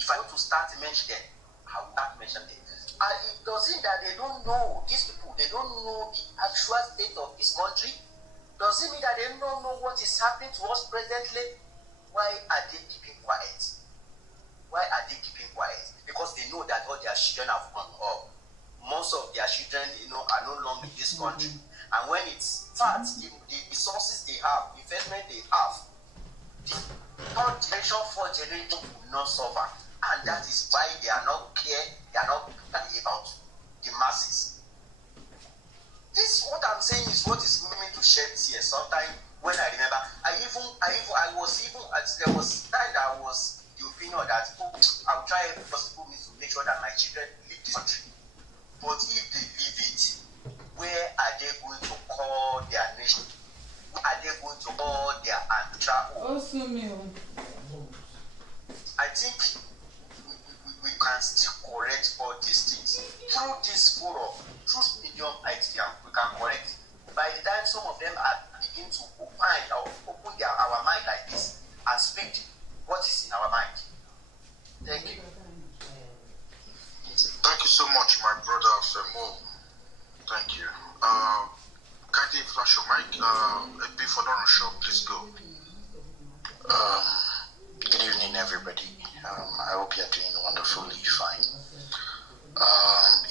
If I want to start to mention them, I will not mention them. it doesn't that they don't know, these people, they don't know the actual state of this country? Does it mean that they don't know what is happening to us presently? Why are they keeping quiet? Why are they keeping quiet? Because they know that all their children have gone up. Most of their children, are no longer in this country. And when it's fact, the resources they have, investment they have, the third generation, fourth generation will not suffer. And that is why they are not clear, they are not clear about the masses. This, what I'm saying, is what is meant to shed tears. Sometimes when I remember, there was time that I was the opinion that I'll try every possible means to make sure that my children leave this country. But if they leave it, where are they going to call their nation? Where are they going to call their home? I think we can still correct all these things through this forum, through medium IT, we can correct. By the time some of them are begin to open our mind like this and speak what is in our mind. Thank you. Thank you so much, my brother Femo. Thank you. Kindly flash your mic. Before the show, please go. Good evening, everybody. I hope you're doing wonderfully fine.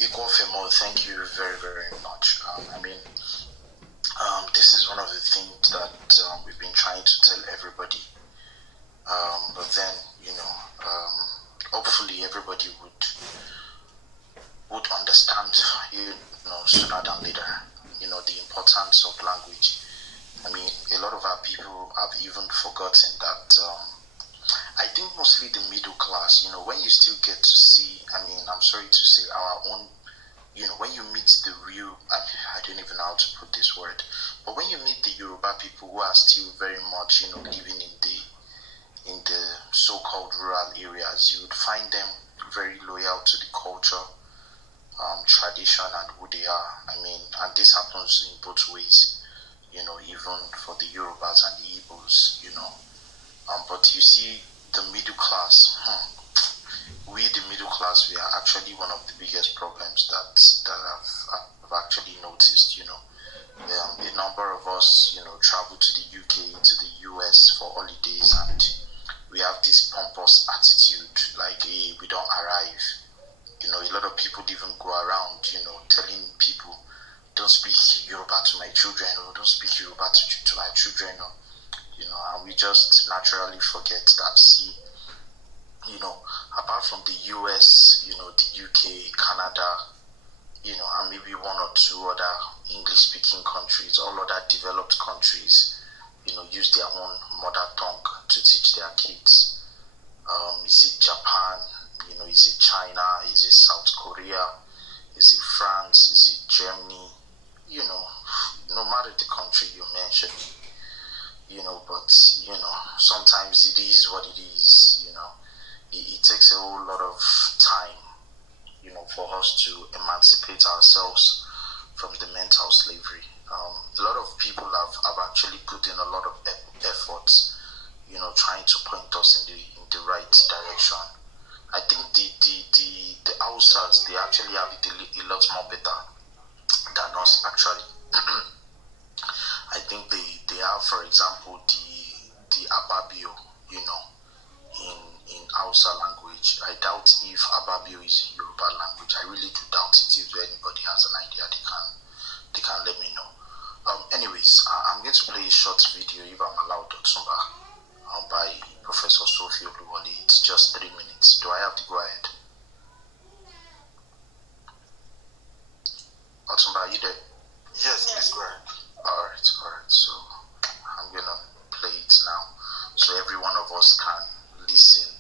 Equal Femo, thank you very, very much. This is one of the things that we've been trying to tell everybody. But then, hopefully everybody would understand, sooner than later, the importance of language. A lot of our people have even forgotten that. I think mostly the middle class, when you still get to see, I'm sorry to say, our own, when you meet the real, I don't even know how to put this word, but when you meet the Yoruba people who are still very much, living in the so-called rural areas, you would find them very loyal to the culture, tradition, and who they are. And this happens in both ways, even for the Yorubas and the Igbos, but you see, the middle class, we the middle class, we are actually one of the biggest problems that I've actually noticed. A number of us, travel to the UK, to the US for holidays, and we have this pompous attitude, like, hey, we don't arrive. A lot of people even go around, telling people, don't speak Yoruba to my children, or don't speak Yoruba to our children, and we just naturally forget that, see, apart from the US, the UK, Canada, and maybe one or two other English-speaking countries, all other developed countries, use their own mother tongue to teach their kids. Is it Japan? Is it China? Is it South Korea? Is it France? Is it Germany? No matter the country you mention, but sometimes it is what it is. It takes a whole lot of time, for us to emancipate ourselves from the mental slavery. A lot of people have actually put in a lot of efforts, trying to point us in the right direction. I think the Hausas, they actually have it a lot more better than us, actually. I think they have, for example, the Ababio, in Hausa language. I doubt if Ababio is a Yoruba language. I really do doubt it. If anybody has an idea, they can let me know. Anyways, I'm going to play a short video, if I'm allowed, Otumba, by Professor Sophie Oluwole. It's just 3 minutes. Do I have to go ahead? Otumba, are you there? Yes, please go ahead. Alright. So I'm going to play it now, so every one of us can listen,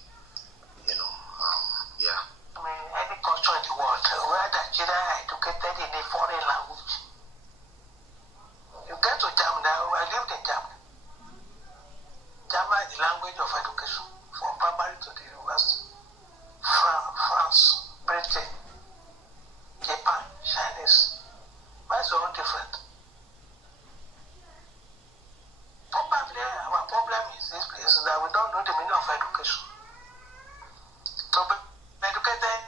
yeah. Any culture in the world where the children are educated in a foreign language. You get to Germany, I lived in Germany. German is the language of education, from primary to the university. France, Britain, Japan, Chinese. Why so different? Probably our problem is this place is that we don't know the meaning of education. To be educated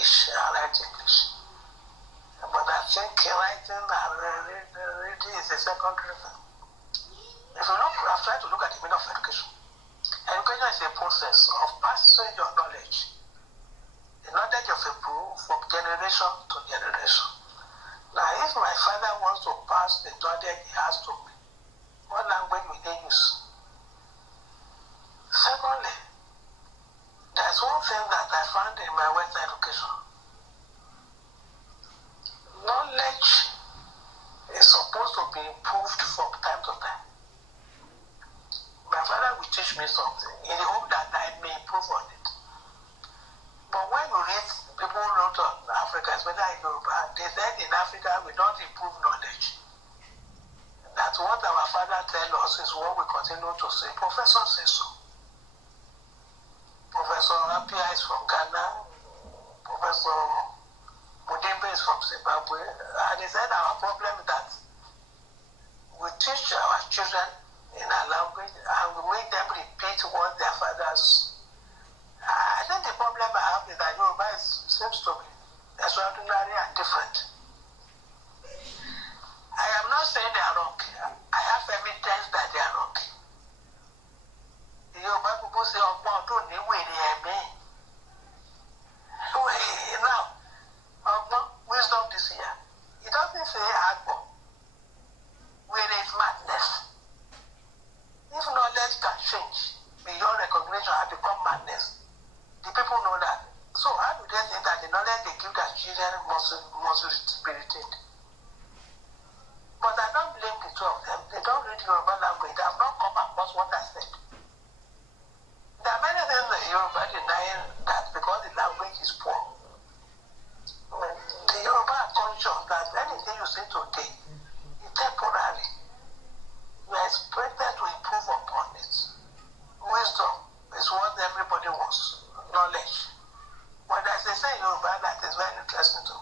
English, I write English. But I think writing and reading is a secondary thing. If you look, I've tried to look at the meaning of education. Education is a process of passing your knowledge. The knowledge of a book from generation to generation. Now, if my father wants to pass the knowledge he has to me, what language will they use? Secondly, there's one thing that I found in my Western education. Knowledge is supposed to be improved from time to time. My father will teach me something in the hope that I may improve on it. But when you read people who wrote on Africa, especially in Yoruba, they said in Africa we don't improve knowledge. That's what our father tells us is what we continue to say. Professor says so. Professor Apia is from Ghana. Professor Mudimbe is from Zimbabwe. And he said our problem is that we teach our children in our language and we make them repeat what their fathers. I think the problem I have is that Yoruba seems to be extraordinary and different. I am not saying they are wrong. I have evidence that they are wrong. The Yoruba people say, oh, don't need me. Now, wisdom this year. It doesn't say Agbo. Where there is madness. If knowledge can change beyond recognition and become madness, the people know that. So how do they think that the knowledge they give their children must be retained? But I don't blame the two of them. They don't read Yoruba language. They have not come across what I said. There are many things in Yoruba denying that because the language is poor. The Yoruba are conscious that anything you say today is temporary. You are expected to improve upon it. Wisdom is what everybody wants. Knowledge. But as they say in Yoruba, that is very interesting too.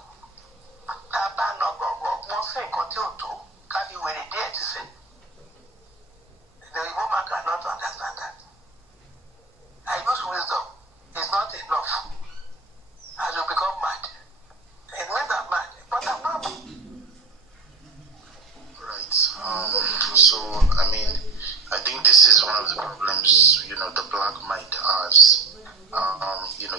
The woman cannot understand that. I use wisdom. It's not enough. As you become mad. It means I'm mad. But I'm not. Right. So, I mean, I think this is one of the problems, the black mind has.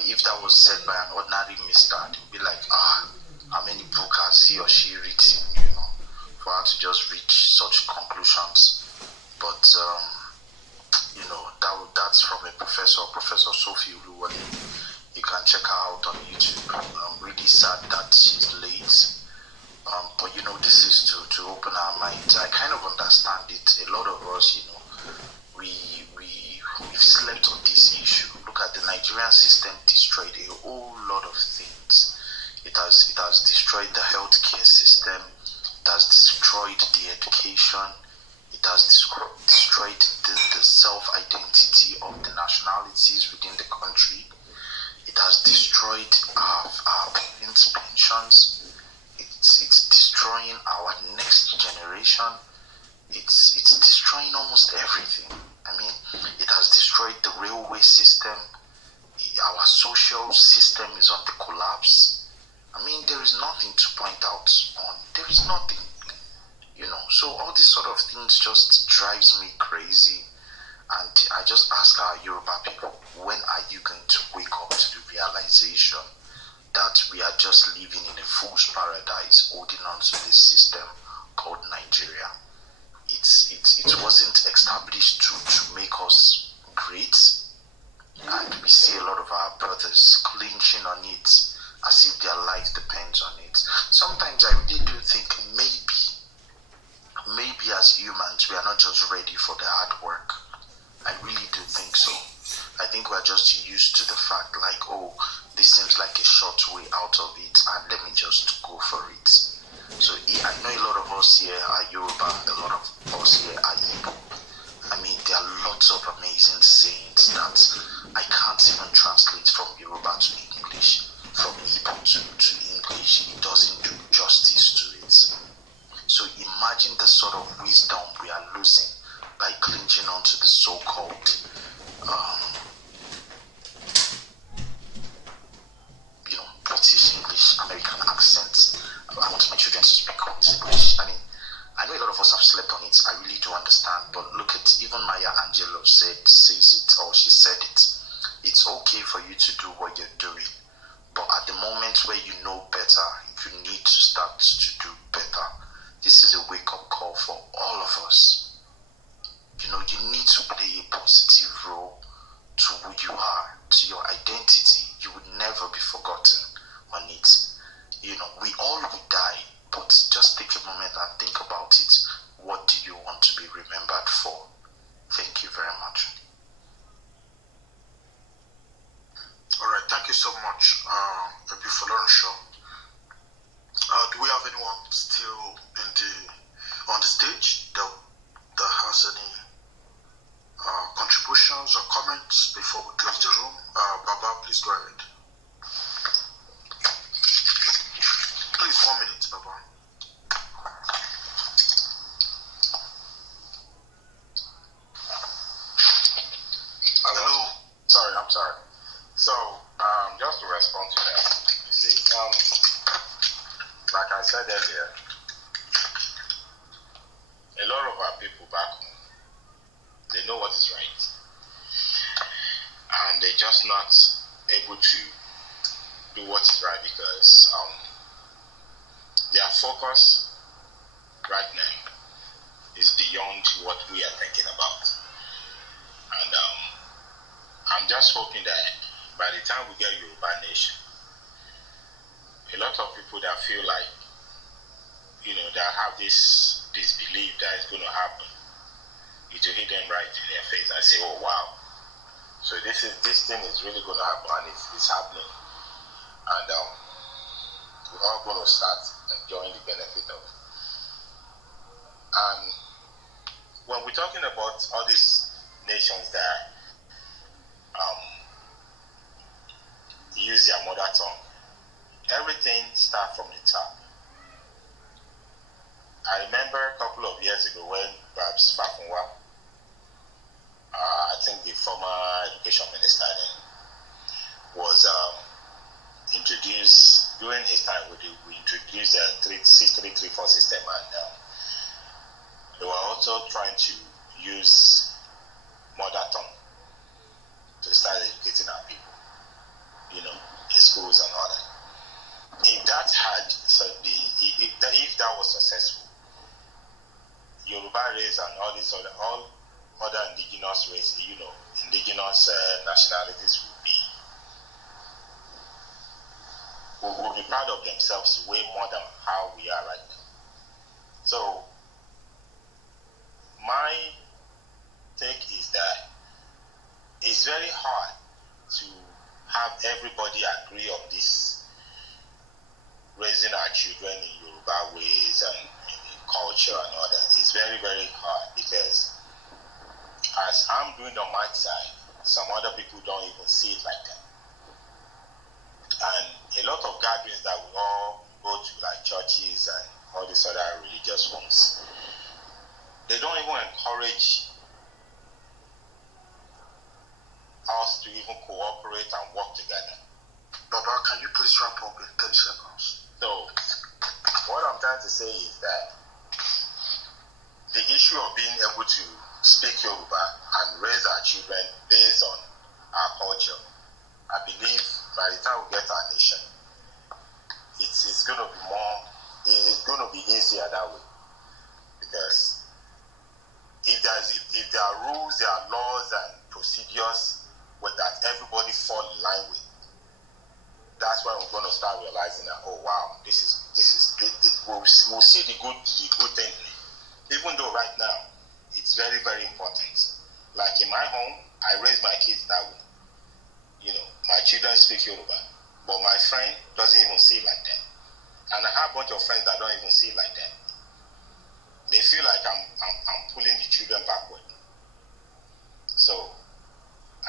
If that was said by an ordinary mister, it'd be like, how many books has he or she written, for her to just reach such conclusions. But, that's from a professor, Professor Sophie Uluwale. You can check her out on YouTube. I'm really sad that she's late. But, this is to open our minds. I kind of understand it. A lot of us, we've slept on this issue. Look at the Nigerian system destroyed a whole lot of things. It has destroyed the healthcare system. It has destroyed the education. It has destroyed the self-identity of the nationalities within the country. It has destroyed our parents' pensions. It's destroying our next generation. It's destroying almost everything. I mean, it has destroyed the railway system. Our social system is on the collapse. I mean, there is nothing to point out on. There is nothing, So all these sort of things just drives me crazy. And I just ask our Yoruba people, when are you going to wake up to the realization that we are just living in a fool's paradise, holding on to this system called Nigeria? It wasn't established to make us great, and we see a lot of our brothers clinching on it as if their life depends on it. Sometimes I really do think maybe as humans we are not just ready for the hard work. I really do think so. I think we're just used to the fact like, oh, this seems like a short way out of it and let me just go for it. So I know a lot of us here are Yoruba, a lot of us here are Igbo. I mean, there are lots of amazing sayings that I can't even translate from Yoruba to English, from Igbo to English. It doesn't do justice to it. So imagine the sort of wisdom we are losing by clinging on to the so-called British says it or she said it. It's okay for you to do what you're doing. But at the moment where you know better, you need to start to do better. This is a wake-up call for all of us. You know, you need to play a positive role to who you are, to your identity. You would never be forgotten on it. You know, we all will die, but just take a moment and think about it. What do you want to be remembered for? Thank you very much. All right, thank you so much, Show. Do we have anyone still on the stage that has any contributions or comments before we close the room? Baba, please go ahead. Please, 1 minute, Baba. Hello. Sorry, I'm sorry. So, just to respond to that, you see, like I said earlier, a lot of our people back home, they know what is right, and they're just not able to do what is right because their focus right now is beyond what we are thinking about. And I'm just hoping that by the time we get Yoruba Nation, a lot of people that feel like, you know, that have this belief that it's going to happen, it will hit them right in their face and say, oh wow, so this thing is really going to happen, and it's happening, and we're all going to start enjoying the benefit of it. And when we're talking about all these nations that use their mother tongue, everything starts from the top. I remember a couple of years ago when perhaps Fafunwa, I think the former education minister then, was introduced, during his time we introduced the 6334 system, and they were also trying to use mother tongue to start educating our people, you know, in schools and all that. If that if that was successful, Yoruba race and all other indigenous races, you know, indigenous nationalities will be proud of themselves way more than how we are right now. So my take is that it's very hard to have everybody agree on this, raising our children in Yoruba ways and in culture and all that. It's very, very hard because as I'm doing on my side, some other people don't even see it like that. And a lot of gatherings that we all go to, like churches and all these other religious ones, they don't even encourage us to even cooperate and work together. Baba, can you please wrap up in 10 seconds? So, what I'm trying to say is that the issue of being able to speak Yoruba and raise our children based on our culture, I believe by the time we get our nation, it's going to be easier that way. Because if there are rules, there are laws and procedures that everybody fall in line with, that's when we're going to start realizing that, oh wow, we'll see the good thing. Even though right now it's very, very important. Like in my home, I raise my kids that way. You know, my children speak Yoruba, but my friend doesn't even see it like that. And I have a bunch of friends that don't even see it like that. They feel like I'm pulling the children backward. So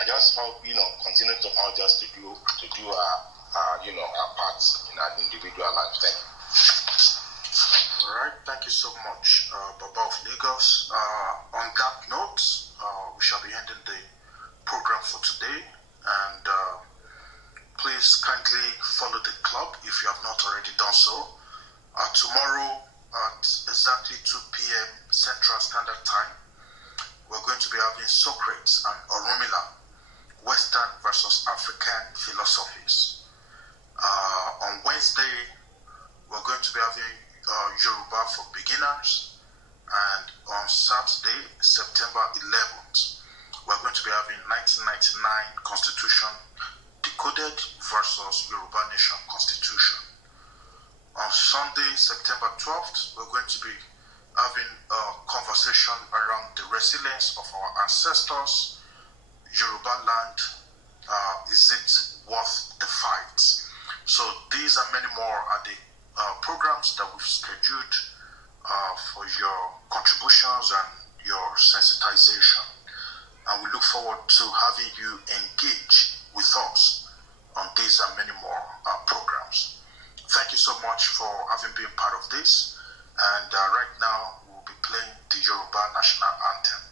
I just hope, you know, continue to all just to do our parts in our individual lives. Thank you. All right, thank you so much, Baba of Lagos. On that note, we shall be ending the program for today, and please kindly follow the club if you have not already done so. Tomorrow at exactly 2 p.m. Central Standard Time, we're going to be having Socrates and Orunmila, Western versus African philosophies. On Wednesday, we're going to be having Yoruba for beginners, and on Saturday, September 11th, we're going to be having 1999 Constitution Decoded versus Yoruba Nation Constitution. On Sunday, September 12th, we're going to be having a conversation around the resilience of our ancestors. Yoruba land, is it worth the fight? So these and many more are the programs that we've scheduled for your contributions and your sensitization. And we look forward to having you engage with us on these and many more programs. Thank you so much for having been part of this. And right now, we'll be playing the Yoruba National Anthem.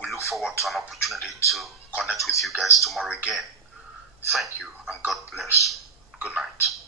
We look forward to an opportunity to connect with you guys tomorrow again. Thank you and God bless. Good night.